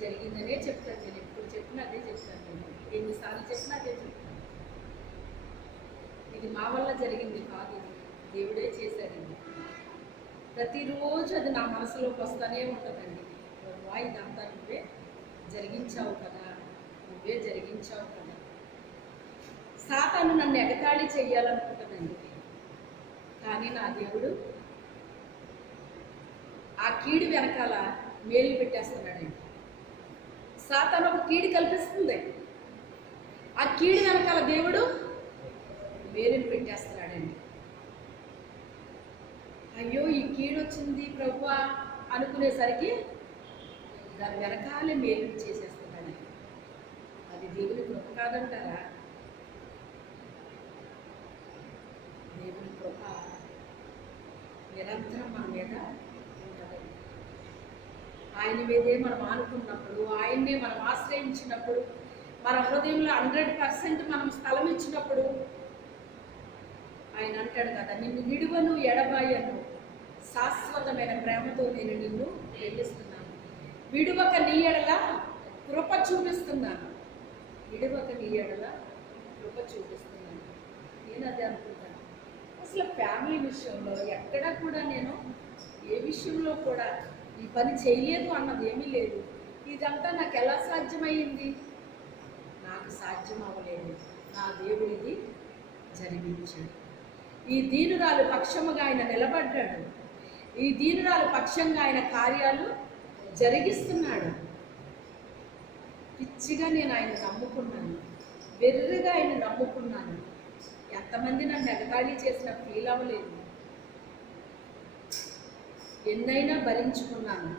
జరిగిందనే చెప్తాను. నేను ఎప్పుడు చెప్పినా అదే చెప్తాను, నేను ఎన్నిసార్లు చెప్పినా అదే చెప్తాను. ఇది మా వల్ల జరిగింది కాదు, ఇది దేవుడే చేశాడు. ఇది ప్రతిరోజు అది నా మనసులోకి వస్తూనే ఉంటుందండి. నువ్వా ఇదంతా నువ్వే జరిగించావు కదా, నువ్వే జరిగించావు కదా. సాతాను నన్ను ఎగతాళి చెయ్యాలనుకుంటుందండి, కానీ నా దేవుడు ఆ కీడు వెనకాల మేలు పెట్టేస్తున్నాడండి. సాతాను ఒక కీడు కల్పిస్తుంది, ఆ కీడు వెనకాల దేవుడు మేలుని పెట్టేస్తున్నాడండి. అయ్యో ఈ కీడు వచ్చింది ప్రభువా అనుకునేసరికి దాని వెనకాలే మేలు చేసేస్తున్నాడు. అది దేవుని కృప కాదంటారా? దేవుని కృప నిరంతరం మన మీద ఉంటుందండి. ఆయన మీదే మనం ఆనుకున్నప్పుడు, ఆయన్నే మనం ఆశ్రయించినప్పుడు, మన హృదయంలో 100% మనం స్థలం ఇచ్చినప్పుడు ఆయన అంటాడు కదా, నిన్ను విడువను ఎడబాయను, శాశ్వతమైన ప్రేమతో నేను నిన్ను ప్రేమిస్తున్నాను, విడువక నీ ఎడల కృప చూపిస్తున్నాను, విడువక నీ ఎడల కృప చూపిస్తున్నాను. నేను అదే అనుకుంటాను. అసలు ఫ్యామిలీ విషయంలో ఎక్కడా కూడా నేను ఏ విషయంలో కూడా ఈ పని చేయలేదు అన్నది ఏమీ లేదు. ఇదంతా నాకు ఎలా సాధ్యమైంది? నాకు సాధ్యం అవ్వలేదు, నా దేవుడిది జరిగించాడు. ఈ దీనురాలు పక్షముగా ఆయన నిలబడ్డాడు, ఈ దీనురాలు పక్షంగా ఆయన కార్యాలు జరిగిస్తున్నాడు. పిచ్చిగా నేను ఆయన నమ్ముకున్నాను, వెర్రిగా ఆయన నమ్ముకున్నాను. ఎంతమంది నన్ను ఎగతాళి చేసిన ఫీల్ అవ్వలేదు, ఎన్నైనా భరించుకున్నాను.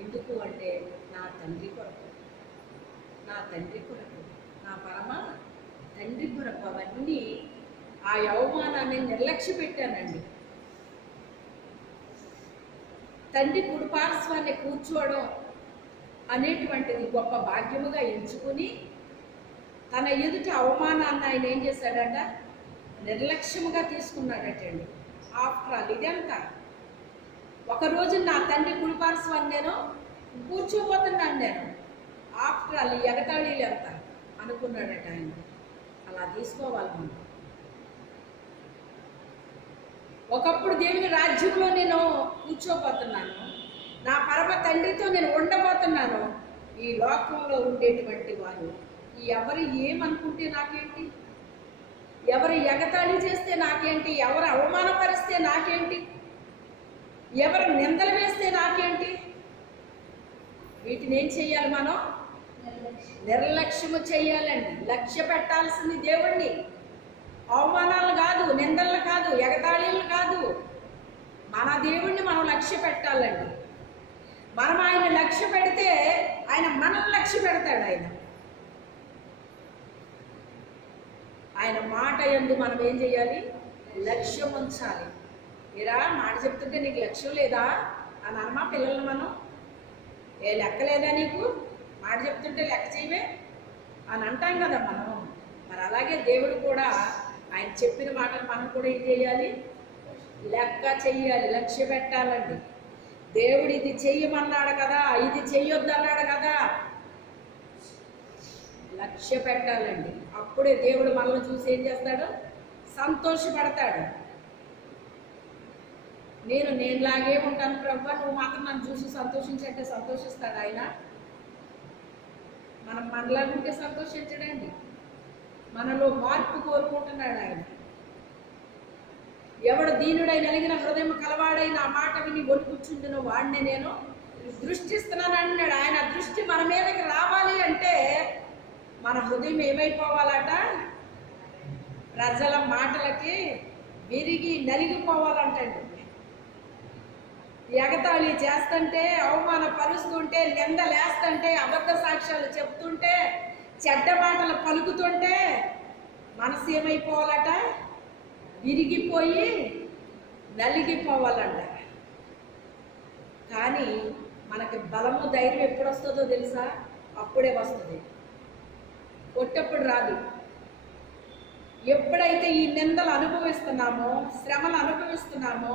ఎందుకు అంటే నా తండ్రి కొరకు, నా తండ్రి కొరకు, నా పరమ తండ్రి కొరకు. అవన్నీ ఆ అవమానాన్ని నిర్లక్ష్య పెట్టానండి. తండ్రి కుడిపార్శ్వాన్ని కూర్చోవడం అనేటువంటిది గొప్ప భాగ్యముగా ఎంచుకుని తన ఎదుట అవమానాన్ని ఆయన ఏం చేశాడట? నిర్లక్ష్యముగా తీసుకున్నాడటండి. ఆఫ్టర్ ఆల్ ఇదంతా ఒకరోజు నా తండ్రి కుడిపార్శ్వాన్ని నేను కూర్చోబోతున్నాను. నేను ఆఫ్టర్ ఆల్ ఈ ఎగతాళీలు ఎంత అనుకున్నాడట ఆయన. అలా తీసుకోవాలి మనం. ఒకప్పుడు దేవుని రాజ్యంలో నేను కూర్చోబోతున్నాను, నా పరమ తండ్రితో నేను ఉండబోతున్నాను. ఈ లోకంలో ఉండేటువంటి వారు ఎవరు ఏమనుకుంటే నాకేంటి, ఎవరు ఎగతాళి చేస్తే నాకేంటి, ఎవరు అవమానపరిస్తే నాకేంటి, ఎవరు నిందలు వేస్తే నాకేంటి, వీటిని ఏం చెయ్యాలి మనం? నిర్లక్ష్యము చెయ్యాలండి. లక్ష్య పెట్టాల్సింది దేవుణ్ణి. అవమానాలు కాదు, నిందలు కాదు, ఎగతాళీలు కాదు, మన దేవుణ్ణి మనం లక్ష్య పెట్టాలండి. మనం ఆయన లక్ష్య పెడితే ఆయన మనల్ని లక్ష్య పెడతాడు. ఆయన మాట యందు మనం ఏం చేయాలి? లక్ష్యం ఉంచాలి. ఏరా మాట చెప్తుంటే నీకు లక్ష్యం లేదా అని అనమా పిల్లల్ని మనం? ఏ లెక్క లేదా నీకు? మాట చెప్తుంటే లెక్క చేయవే అని అంటాం కదా మనం. మరి అలాగే దేవుడు కూడా ఆయన చెప్పిన మాటలు మనం కూడా ఏం చేయాలి? లెక్క చెయ్యాలి, లక్ష్య పెట్టాలండి. దేవుడు ఇది చెయ్యమన్నాడు కదా, ఇది చెయ్యొద్దు అన్నాడు కదా, లక్ష్య పెట్టాలండి. అప్పుడే దేవుడు మనల్ని చూసి ఏం చేస్తాడు? సంతోషపడతాడు. నేనులాగే ఉంటాను ప్రభు, నువ్వు మాత్రం నన్ను చూసి సంతోషించంటే సంతోషిస్తాడు ఆయన. మనం మనలాగుంటే సంతోషించడండి. మనలో మార్పు కోరుకుంటున్నాడు ఆయన. ఎవడు దీనుడై నలిగిన హృదయం కలవాడై నా మాట విని వణుకుచుండునో వాడిని నేను దృష్టిస్తున్నాను అన్నాడు. ఆయన దృష్టి మన మీదకి రావాలి అంటే మన హృదయం ఏమైపోవాలట? ప్రజల మాటలకి విరిగి నలిగిపోవాలంటండి. ఎగతాళి చేస్తుంటే, అవమానపరుస్తుంటే, నిందలేస్తుంటే, అబద్ధ సాక్ష్యాలు చెప్తుంటే, చెడ్డ మాటలు పలుకుతుంటే మనసు ఏమైపోవాలట? విరిగిపోయి నలిగిపోవాలంట. కానీ మనకి బలము ధైర్యం ఎప్పుడు వస్తుందో తెలుసా? అప్పుడే వస్తుంది, కొట్టప్పుడు రాదు. ఎప్పుడైతే ఈ నిందలు అనుభవిస్తున్నామో, శ్రమలు అనుభవిస్తున్నామో,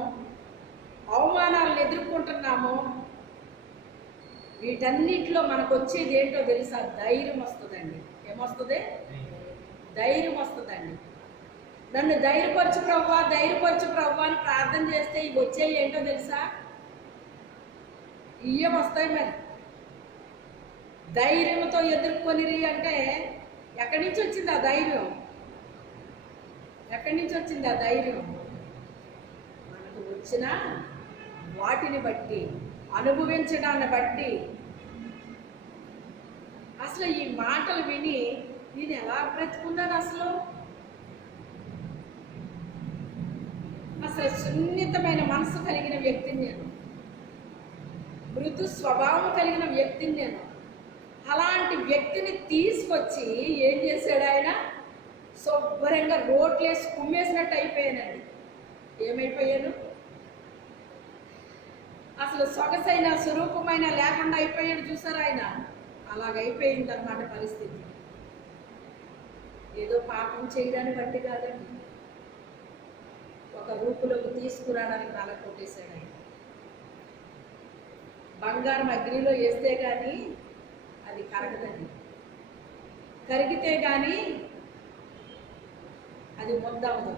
అవమానాలను ఎదుర్కొంటున్నామో, వీటన్నిటిలో మనకు వచ్చేది ఏంటో తెలుసా? ధైర్యం వస్తుందండి. ఏమొస్తుంది? ధైర్యం వస్తుందండి. నన్ను ధైర్యపరచు ప్రవ్వా, ధైర్యపరచు ప్రవ్వా అని ప్రార్థన చేస్తే ఇవి వచ్చేవి ఏంటో తెలుసా? ఇయ్యం వస్తాయి. మరి ధైర్యంతో ఎదుర్కొనిరి అంటే ఎక్కడి నుంచి వచ్చింది ఆ ధైర్యం? ఎక్కడి నుంచి వచ్చింది ఆ ధైర్యం? మనకు వచ్చిన వాటిని బట్టి, అనుభవించడాన్ని బట్టి. అసలు ఈ మాటలు విని నేను ఎలా బ్రతుకున్నాను? అసలు సున్నితమైన మనసు కలిగిన వ్యక్తిని నేను, మృదు స్వభావం కలిగిన వ్యక్తిని నేను. అలాంటి వ్యక్తిని తీసుకొచ్చి ఏం చేశాడు ఆయన? శుభ్రంగా రోట్లేసి కుమ్మేసినట్టు అయిపోయానండి. ఏమైపోయాను? అసలు సొగసైన స్వరూపమైన లేకుండా అయిపోయాడు. చూసారా ఆయన? అలాగైపోయింది అన్నమాట పరిస్థితి. ఏదో పాపం చేయడాన్ని బట్టి కాదండి, ఒక రూపులోకి తీసుకురావడానికి నల కొట్టేశాడు ఆయన. బంగారం అగ్నిలో వేస్తే కానీ అది కరగదండి, కరిగితే కానీ అది ముద్ద అవ్వదు,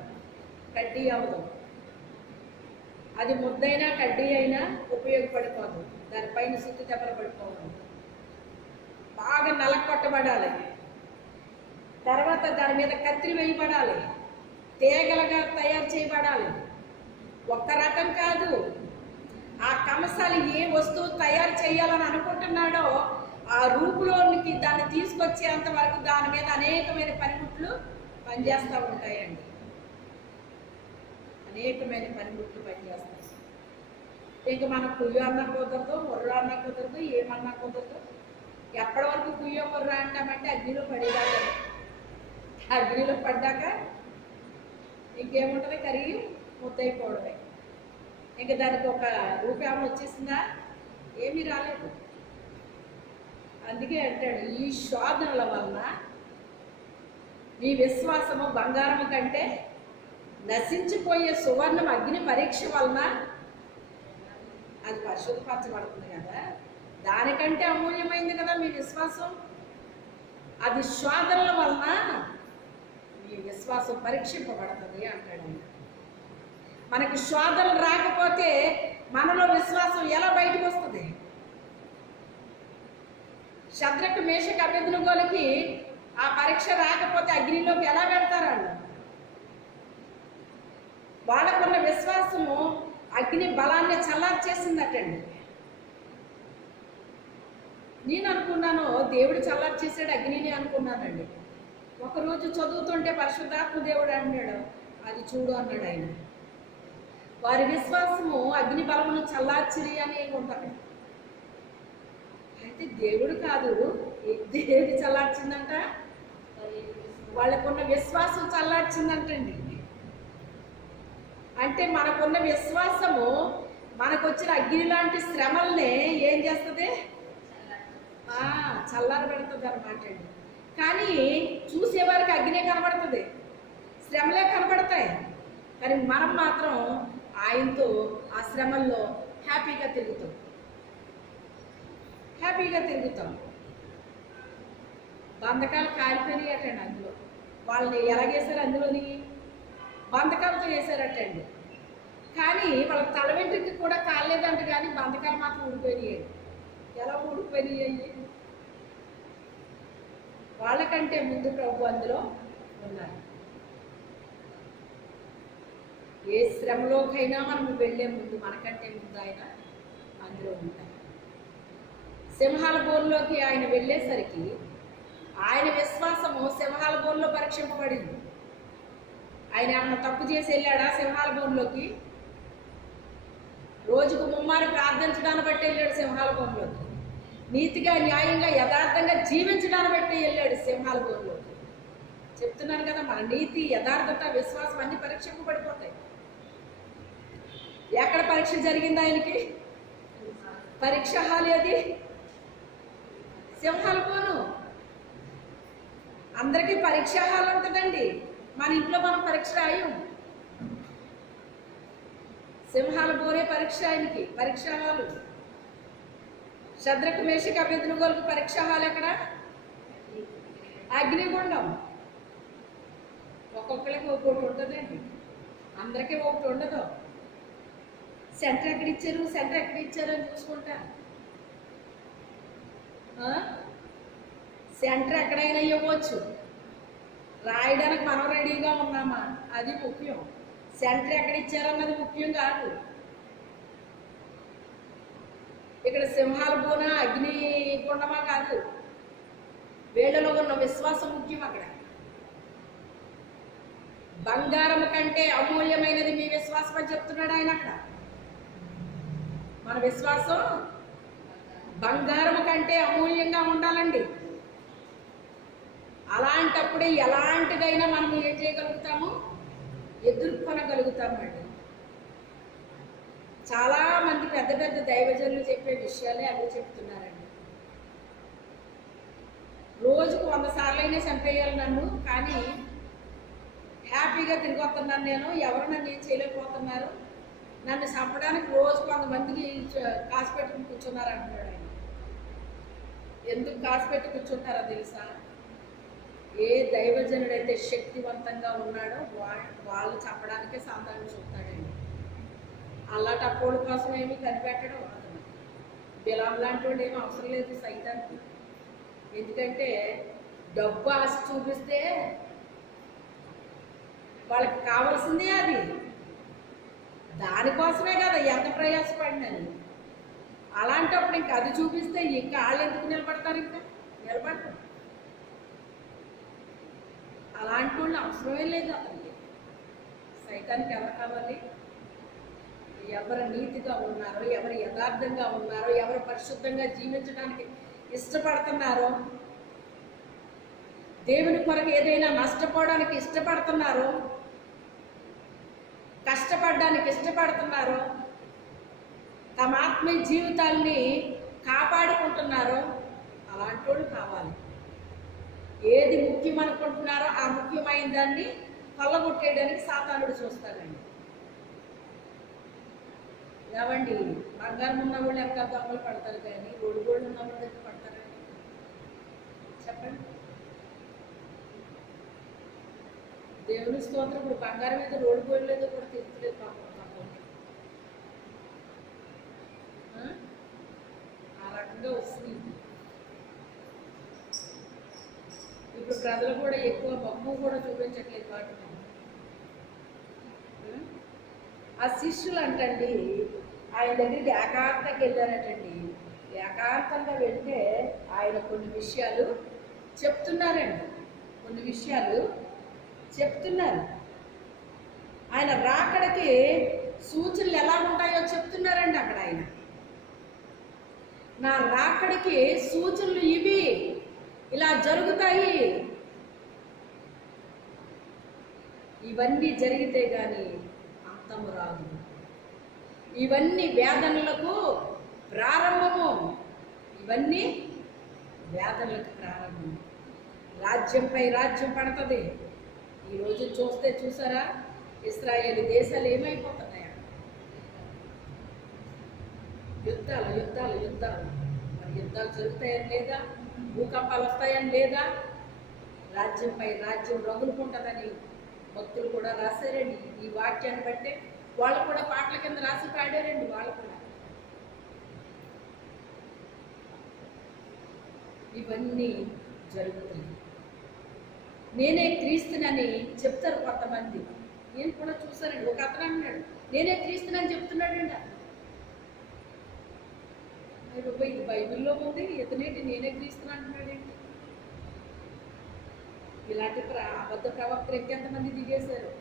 కడ్డీ అవ్వదు. అది ముద్దైనా కడ్డీ అయినా ఉపయోగపడిపోదు, దానిపైన సుత్తి దెబ్బలు పడిపోవడం. బాగా నలకొట్టబడాలి, తర్వాత దాని మీద కత్తి వేయబడాలి, తీగలుగా తయారు చేయబడాలి. ఒక్క రకం కాదు. ఆ కంసాలి ఏ వస్తువు తయారు చేయాలని అనుకుంటున్నాడో ఆ రూపులోనికి దాన్ని తీసుకొచ్చేంత వరకు దాని మీద అనేకమైన పనిముట్లు పనిచేస్తూ ఉంటాయండి. అనేకమైన పనిముట్లు పనిచేస్తాయి. ఇంక మనం కుయ్యో అన్నా కుదరదు, మొర్ర అన్నా కుదరదు, ఏమన్నా కుదరదు. ఎప్పటి వరకు కుయ్యో మొర్ర అంటామంటే అగ్నిలో పడేదాకా. అగ్నిలో పడ్డాక ఇంకేముంటుంది? కరిగి ముద్దయిపోవడమే. ఇంకా దానికి ఒక రూపాయలు వచ్చేసిందా? ఏమీ రాలేదు. అందుకే అంటాడు, ఈ శోధనల వలన మీ విశ్వాసము బంగారం కంటే నశించిపోయే సువర్ణం అగ్ని పరీక్ష వలన అది పరిశుద్ధపరచబడుతుంది కదా, దానికంటే అమూల్యమైంది కదా మీ విశ్వాసం. అది శోధనల వలన మీ విశ్వాసం పరీక్షింపబడుతుంది అంటాడు ఆయన. మనకి శోధనలు రాకపోతే మనలో విశ్వాసం ఎలా బయటకు వస్తుంది? శద్రకు మేషకు అబేద్నెగోలకి ఆ పరీక్ష రాకపోతే అగ్నిలోకి ఎలా పెడతారు వాళ్ళు? వాళ్ళకున్న విశ్వాసము అగ్ని బలాన్ని చల్లార్చేసిందటండి. నేను అనుకున్నాను దేవుడు చల్లార్చేసాడు అగ్నిని అనుకున్నానండి. ఒకరోజు చదువుతుంటే పరిశుద్ధాత్మ దేవుడు అన్నాడు, అది చూడు అన్నాడు ఆయన. వారి విశ్వాసము అగ్ని బలమును చల్లార్చిరి అని ఉంటుంది. అయితే దేవుడు కాదు, ఏది చల్లార్చిందంట? వాళ్ళకున్న విశ్వాసం చల్లార్చిందంటండి. అంటే మనకున్న విశ్వాసము మనకొచ్చిన అగ్ని లాంటి శ్రమల్ని ఏం చేస్తుంది? చల్లారి పెడుతుంది అనమాట అండి. కానీ చూసేవారికి అగ్నే కనబడుతుంది, శ్రమలే కనబడతాయి. కానీ మనం మాత్రం ఆయనతో ఆ శ్రమల్లో హ్యాపీగా తిరుగుతాం. బంధకాలు కాలిపోయినాయి అటండి. అందులో వాళ్ళని ఎలాగేశారు? అందులోని బంధకాలతో వేశారటండి. కానీ వాళ్ళ తల వెంట్రుకి కూడా కాలేదంట, కానీ బంధకాలు మాత్రం ఊడిపోయినాయి. ఎలా ఊడిపోయినాయి? వాళ్ళకంటే ముందు ప్రభు అందులో ఉన్నారు. ఏ శ్రమలోకైనా మనం వెళ్ళే ముందు మనకంటే ముందు ఆయన అందులో ఉంటారు. సింహాల బోన్లోకి ఆయన వెళ్ళేసరికి ఆయన విశ్వాసము సింహాల బోన్లో పరీక్షింపబడింది. ఆయన ఏమన్నా తప్పు చేసి వెళ్ళాడా సింహాల బోన్లోకి? రోజుకు ముమ్మారి ప్రార్థించడాన్ని బట్టి వెళ్ళాడు సింహాల బోన్లోకి. నీతిగా, న్యాయంగా, యథార్థంగా జీవించడాన్ని బట్టి వెళ్ళాడు సింహాల బోన్లోకి. చెప్తున్నాను కదా, మన నీతి, యథార్థత, విశ్వాసం అన్ని పరీక్షింపబడిపోతాయి. ఎక్కడ పరీక్ష జరిగింది ఆయనకి? పరీక్ష హాల్ ఏది? సింహాల బోను. అందరికీ పరీక్ష హాల్ ఉంటుందండి. మన ఇంట్లో మనం పరీక్ష రాయం. సింహాల బోరే పరీక్ష ఆయనకి, పరీక్ష హాలు. శద్రకు మేషకు అబేద్నెగోలకు పరీక్ష హాల్ ఎక్కడ? అగ్నిగుండం. ఒక్కొక్కరికి ఒక్కొక్కటి ఉంటుందండి, అందరికీ ఒకటి ఉండదు. సెంటర్ ఎక్కడ ఇచ్చారు అని చూసుకుంటారు. సెంటర్ ఎక్కడైనా ఇవ్వచ్చు, రాయడానికి మనం రెడీగా ఉన్నామా అది ముఖ్యం. సెంటర్ ఎక్కడ ఇచ్చారన్నది ముఖ్యం కాదు. ఇక్కడ సింహాల బోన, అగ్ని గుండమా కాదు, వీళ్ళలో ఉన్న విశ్వాసం ముఖ్యం. అక్కడ బంగారం కంటే అమూల్యమైనది మీ విశ్వాసం అని చెప్తున్నాడు ఆయన. అక్కడ మన విశ్వాసం బంగారం కంటే అమూల్యంగా ఉండాలండి. అలాంటప్పుడే ఎలాంటిదైనా మనం ఏం చేయగలుగుతాము? ఎదుర్కొనగలుగుతామండి. చాలా మంది పెద్ద పెద్ద దైవజనులు చెప్పే విషయాలే అవి చెప్తున్నారండి. రోజుకు 100 సార్లైనా చంపేయాలి నన్ను, కానీ హ్యాపీగా తిరిగి వస్తున్నాను నేను, ఎవరు నన్ను ఏం చేయలేకపోతున్నారు, నన్ను చంపడానికి రోజు 100 మందికి కాసు పెట్టుకుని కూర్చున్నారు అంటున్నాడు ఆయన. ఎందుకు కాసు పెట్టి కూర్చుంటారో తెలుసా? ఏ దైవజనుడైతే శక్తివంతంగా ఉన్నాడో వాళ్ళు చంపడానికే సాధారణ చూస్తాడండి. అల్లాటప్పుడు కోసం ఏమీ కనిపెట్టడం అతను. బిలాం లాంటి వాడు ఏమీ అవసరం లేదు సైతానికి. ఎందుకంటే డబ్బు ఆశ చూపిస్తే వాళ్ళకి కావాల్సిందే అది. దానికోసమే కదా ఎంత ప్రయాసపడినని. అలాంటప్పుడు ఇంకా అది చూపిస్తే ఇంకా వాళ్ళు ఎందుకు నిలబడతారు? ఇంకా నిలబడతారు. అలాంటి వాళ్ళు అవసరమే లేదు అతనికి. సైతానికి ఎవరు కావాలి? ఎవరు నీతిగా ఉన్నారో, ఎవరు యథార్థంగా ఉన్నారో, ఎవరు పరిశుద్ధంగా జీవించడానికి ఇష్టపడుతున్నారో, దేవుని కొరకు ఏదైనా నష్టపోవడానికి ఇష్టపడుతున్నారో, కష్టపడడానికి ఇష్టపడుతున్నారో, తమ ఆత్మీయ జీవితాల్ని కాపాడుకుంటున్నారో అలాంటి వాళ్ళు కావాలి. ఏది ముఖ్యం అనుకుంటున్నారో ఆ ముఖ్యమైన దాన్ని కొల్లగొట్టేయడానికి సాతానుడు చూస్తాడండి. ఏవండి, బంగారం ఉన్న వాళ్ళు ఎక్కడ దొంగలు పడతారు కానీ రోడ్డు గోళ్ళు ఉన్న వాళ్ళు దగ్గర పడతారు చెప్పండి. దేవుని స్తోత్రం. ఇప్పుడు బంగారం మీద రోడ్డు గోళ్ళు లేదో కూడా తెలుస్తలేదు పాపం. ఆ రకంగా వస్తుంది. ఇప్పుడు ప్రజలు కూడా ఎక్కువ మక్కువ కూడా చూపించట్లేదు వాటి మీద. ఆ శిష్యులు అంటండి ఆయన దగ్గరికి ఏకాంతంగా వెళ్ళారటండి. ఏకాంతంగా వెళ్తే ఆయన కొన్ని విషయాలు చెప్తున్నారండి. కొన్ని విషయాలు చెప్తున్నారు. ఆయన రాకడికి సూచనలు ఎలా ఉంటాయో చెప్తున్నారండి అక్కడ ఆయన. నా రాకడికి సూచనలు ఇవి, ఇలా జరుగుతాయి, ఇవన్నీ జరిగితే గాని అంతము రాదు. ఇవన్నీ వేదనలకు ప్రారంభము. ఇవన్నీ వేదనలకు ప్రారంభం. రాజ్యంపై రాజ్యం పడుతుంది. ఈరోజు చూసారా ఇశ్రాయేలు దేశాలు ఏమైపోతున్నాయి? యుద్ధాలు యుద్ధాలు యుద్ధాలు. మరి యుద్ధాలు జరుగుతాయని లేదా? భూకంపాలు వస్తాయని లేదా? రాజ్యంపై రాజ్యం రగులుకుంటుందని భక్తులు కూడా రాశారండి. ఈ వాక్యాన్ని బట్టే వాళ్ళు కూడా పాటల కింద రాసి పాడారండి. వాళ్ళు కూడా ఇవన్నీ జరుగుతాయి. నేనే క్రీస్తునని చెప్తారు కొంతమంది. నేను కూడా చూసానండి. ఒక అతను అన్నాడు నేనే క్రీస్తునని చెప్తున్నాడండి. ఇది బైబిల్లో ఉంది, ఇతనేంటి నేనే క్రీస్తుని అంటున్నాడేంటి? ఇలాంటి అబద్ధ ప్రవక్తలు ఎంతమంది దిగేశారు.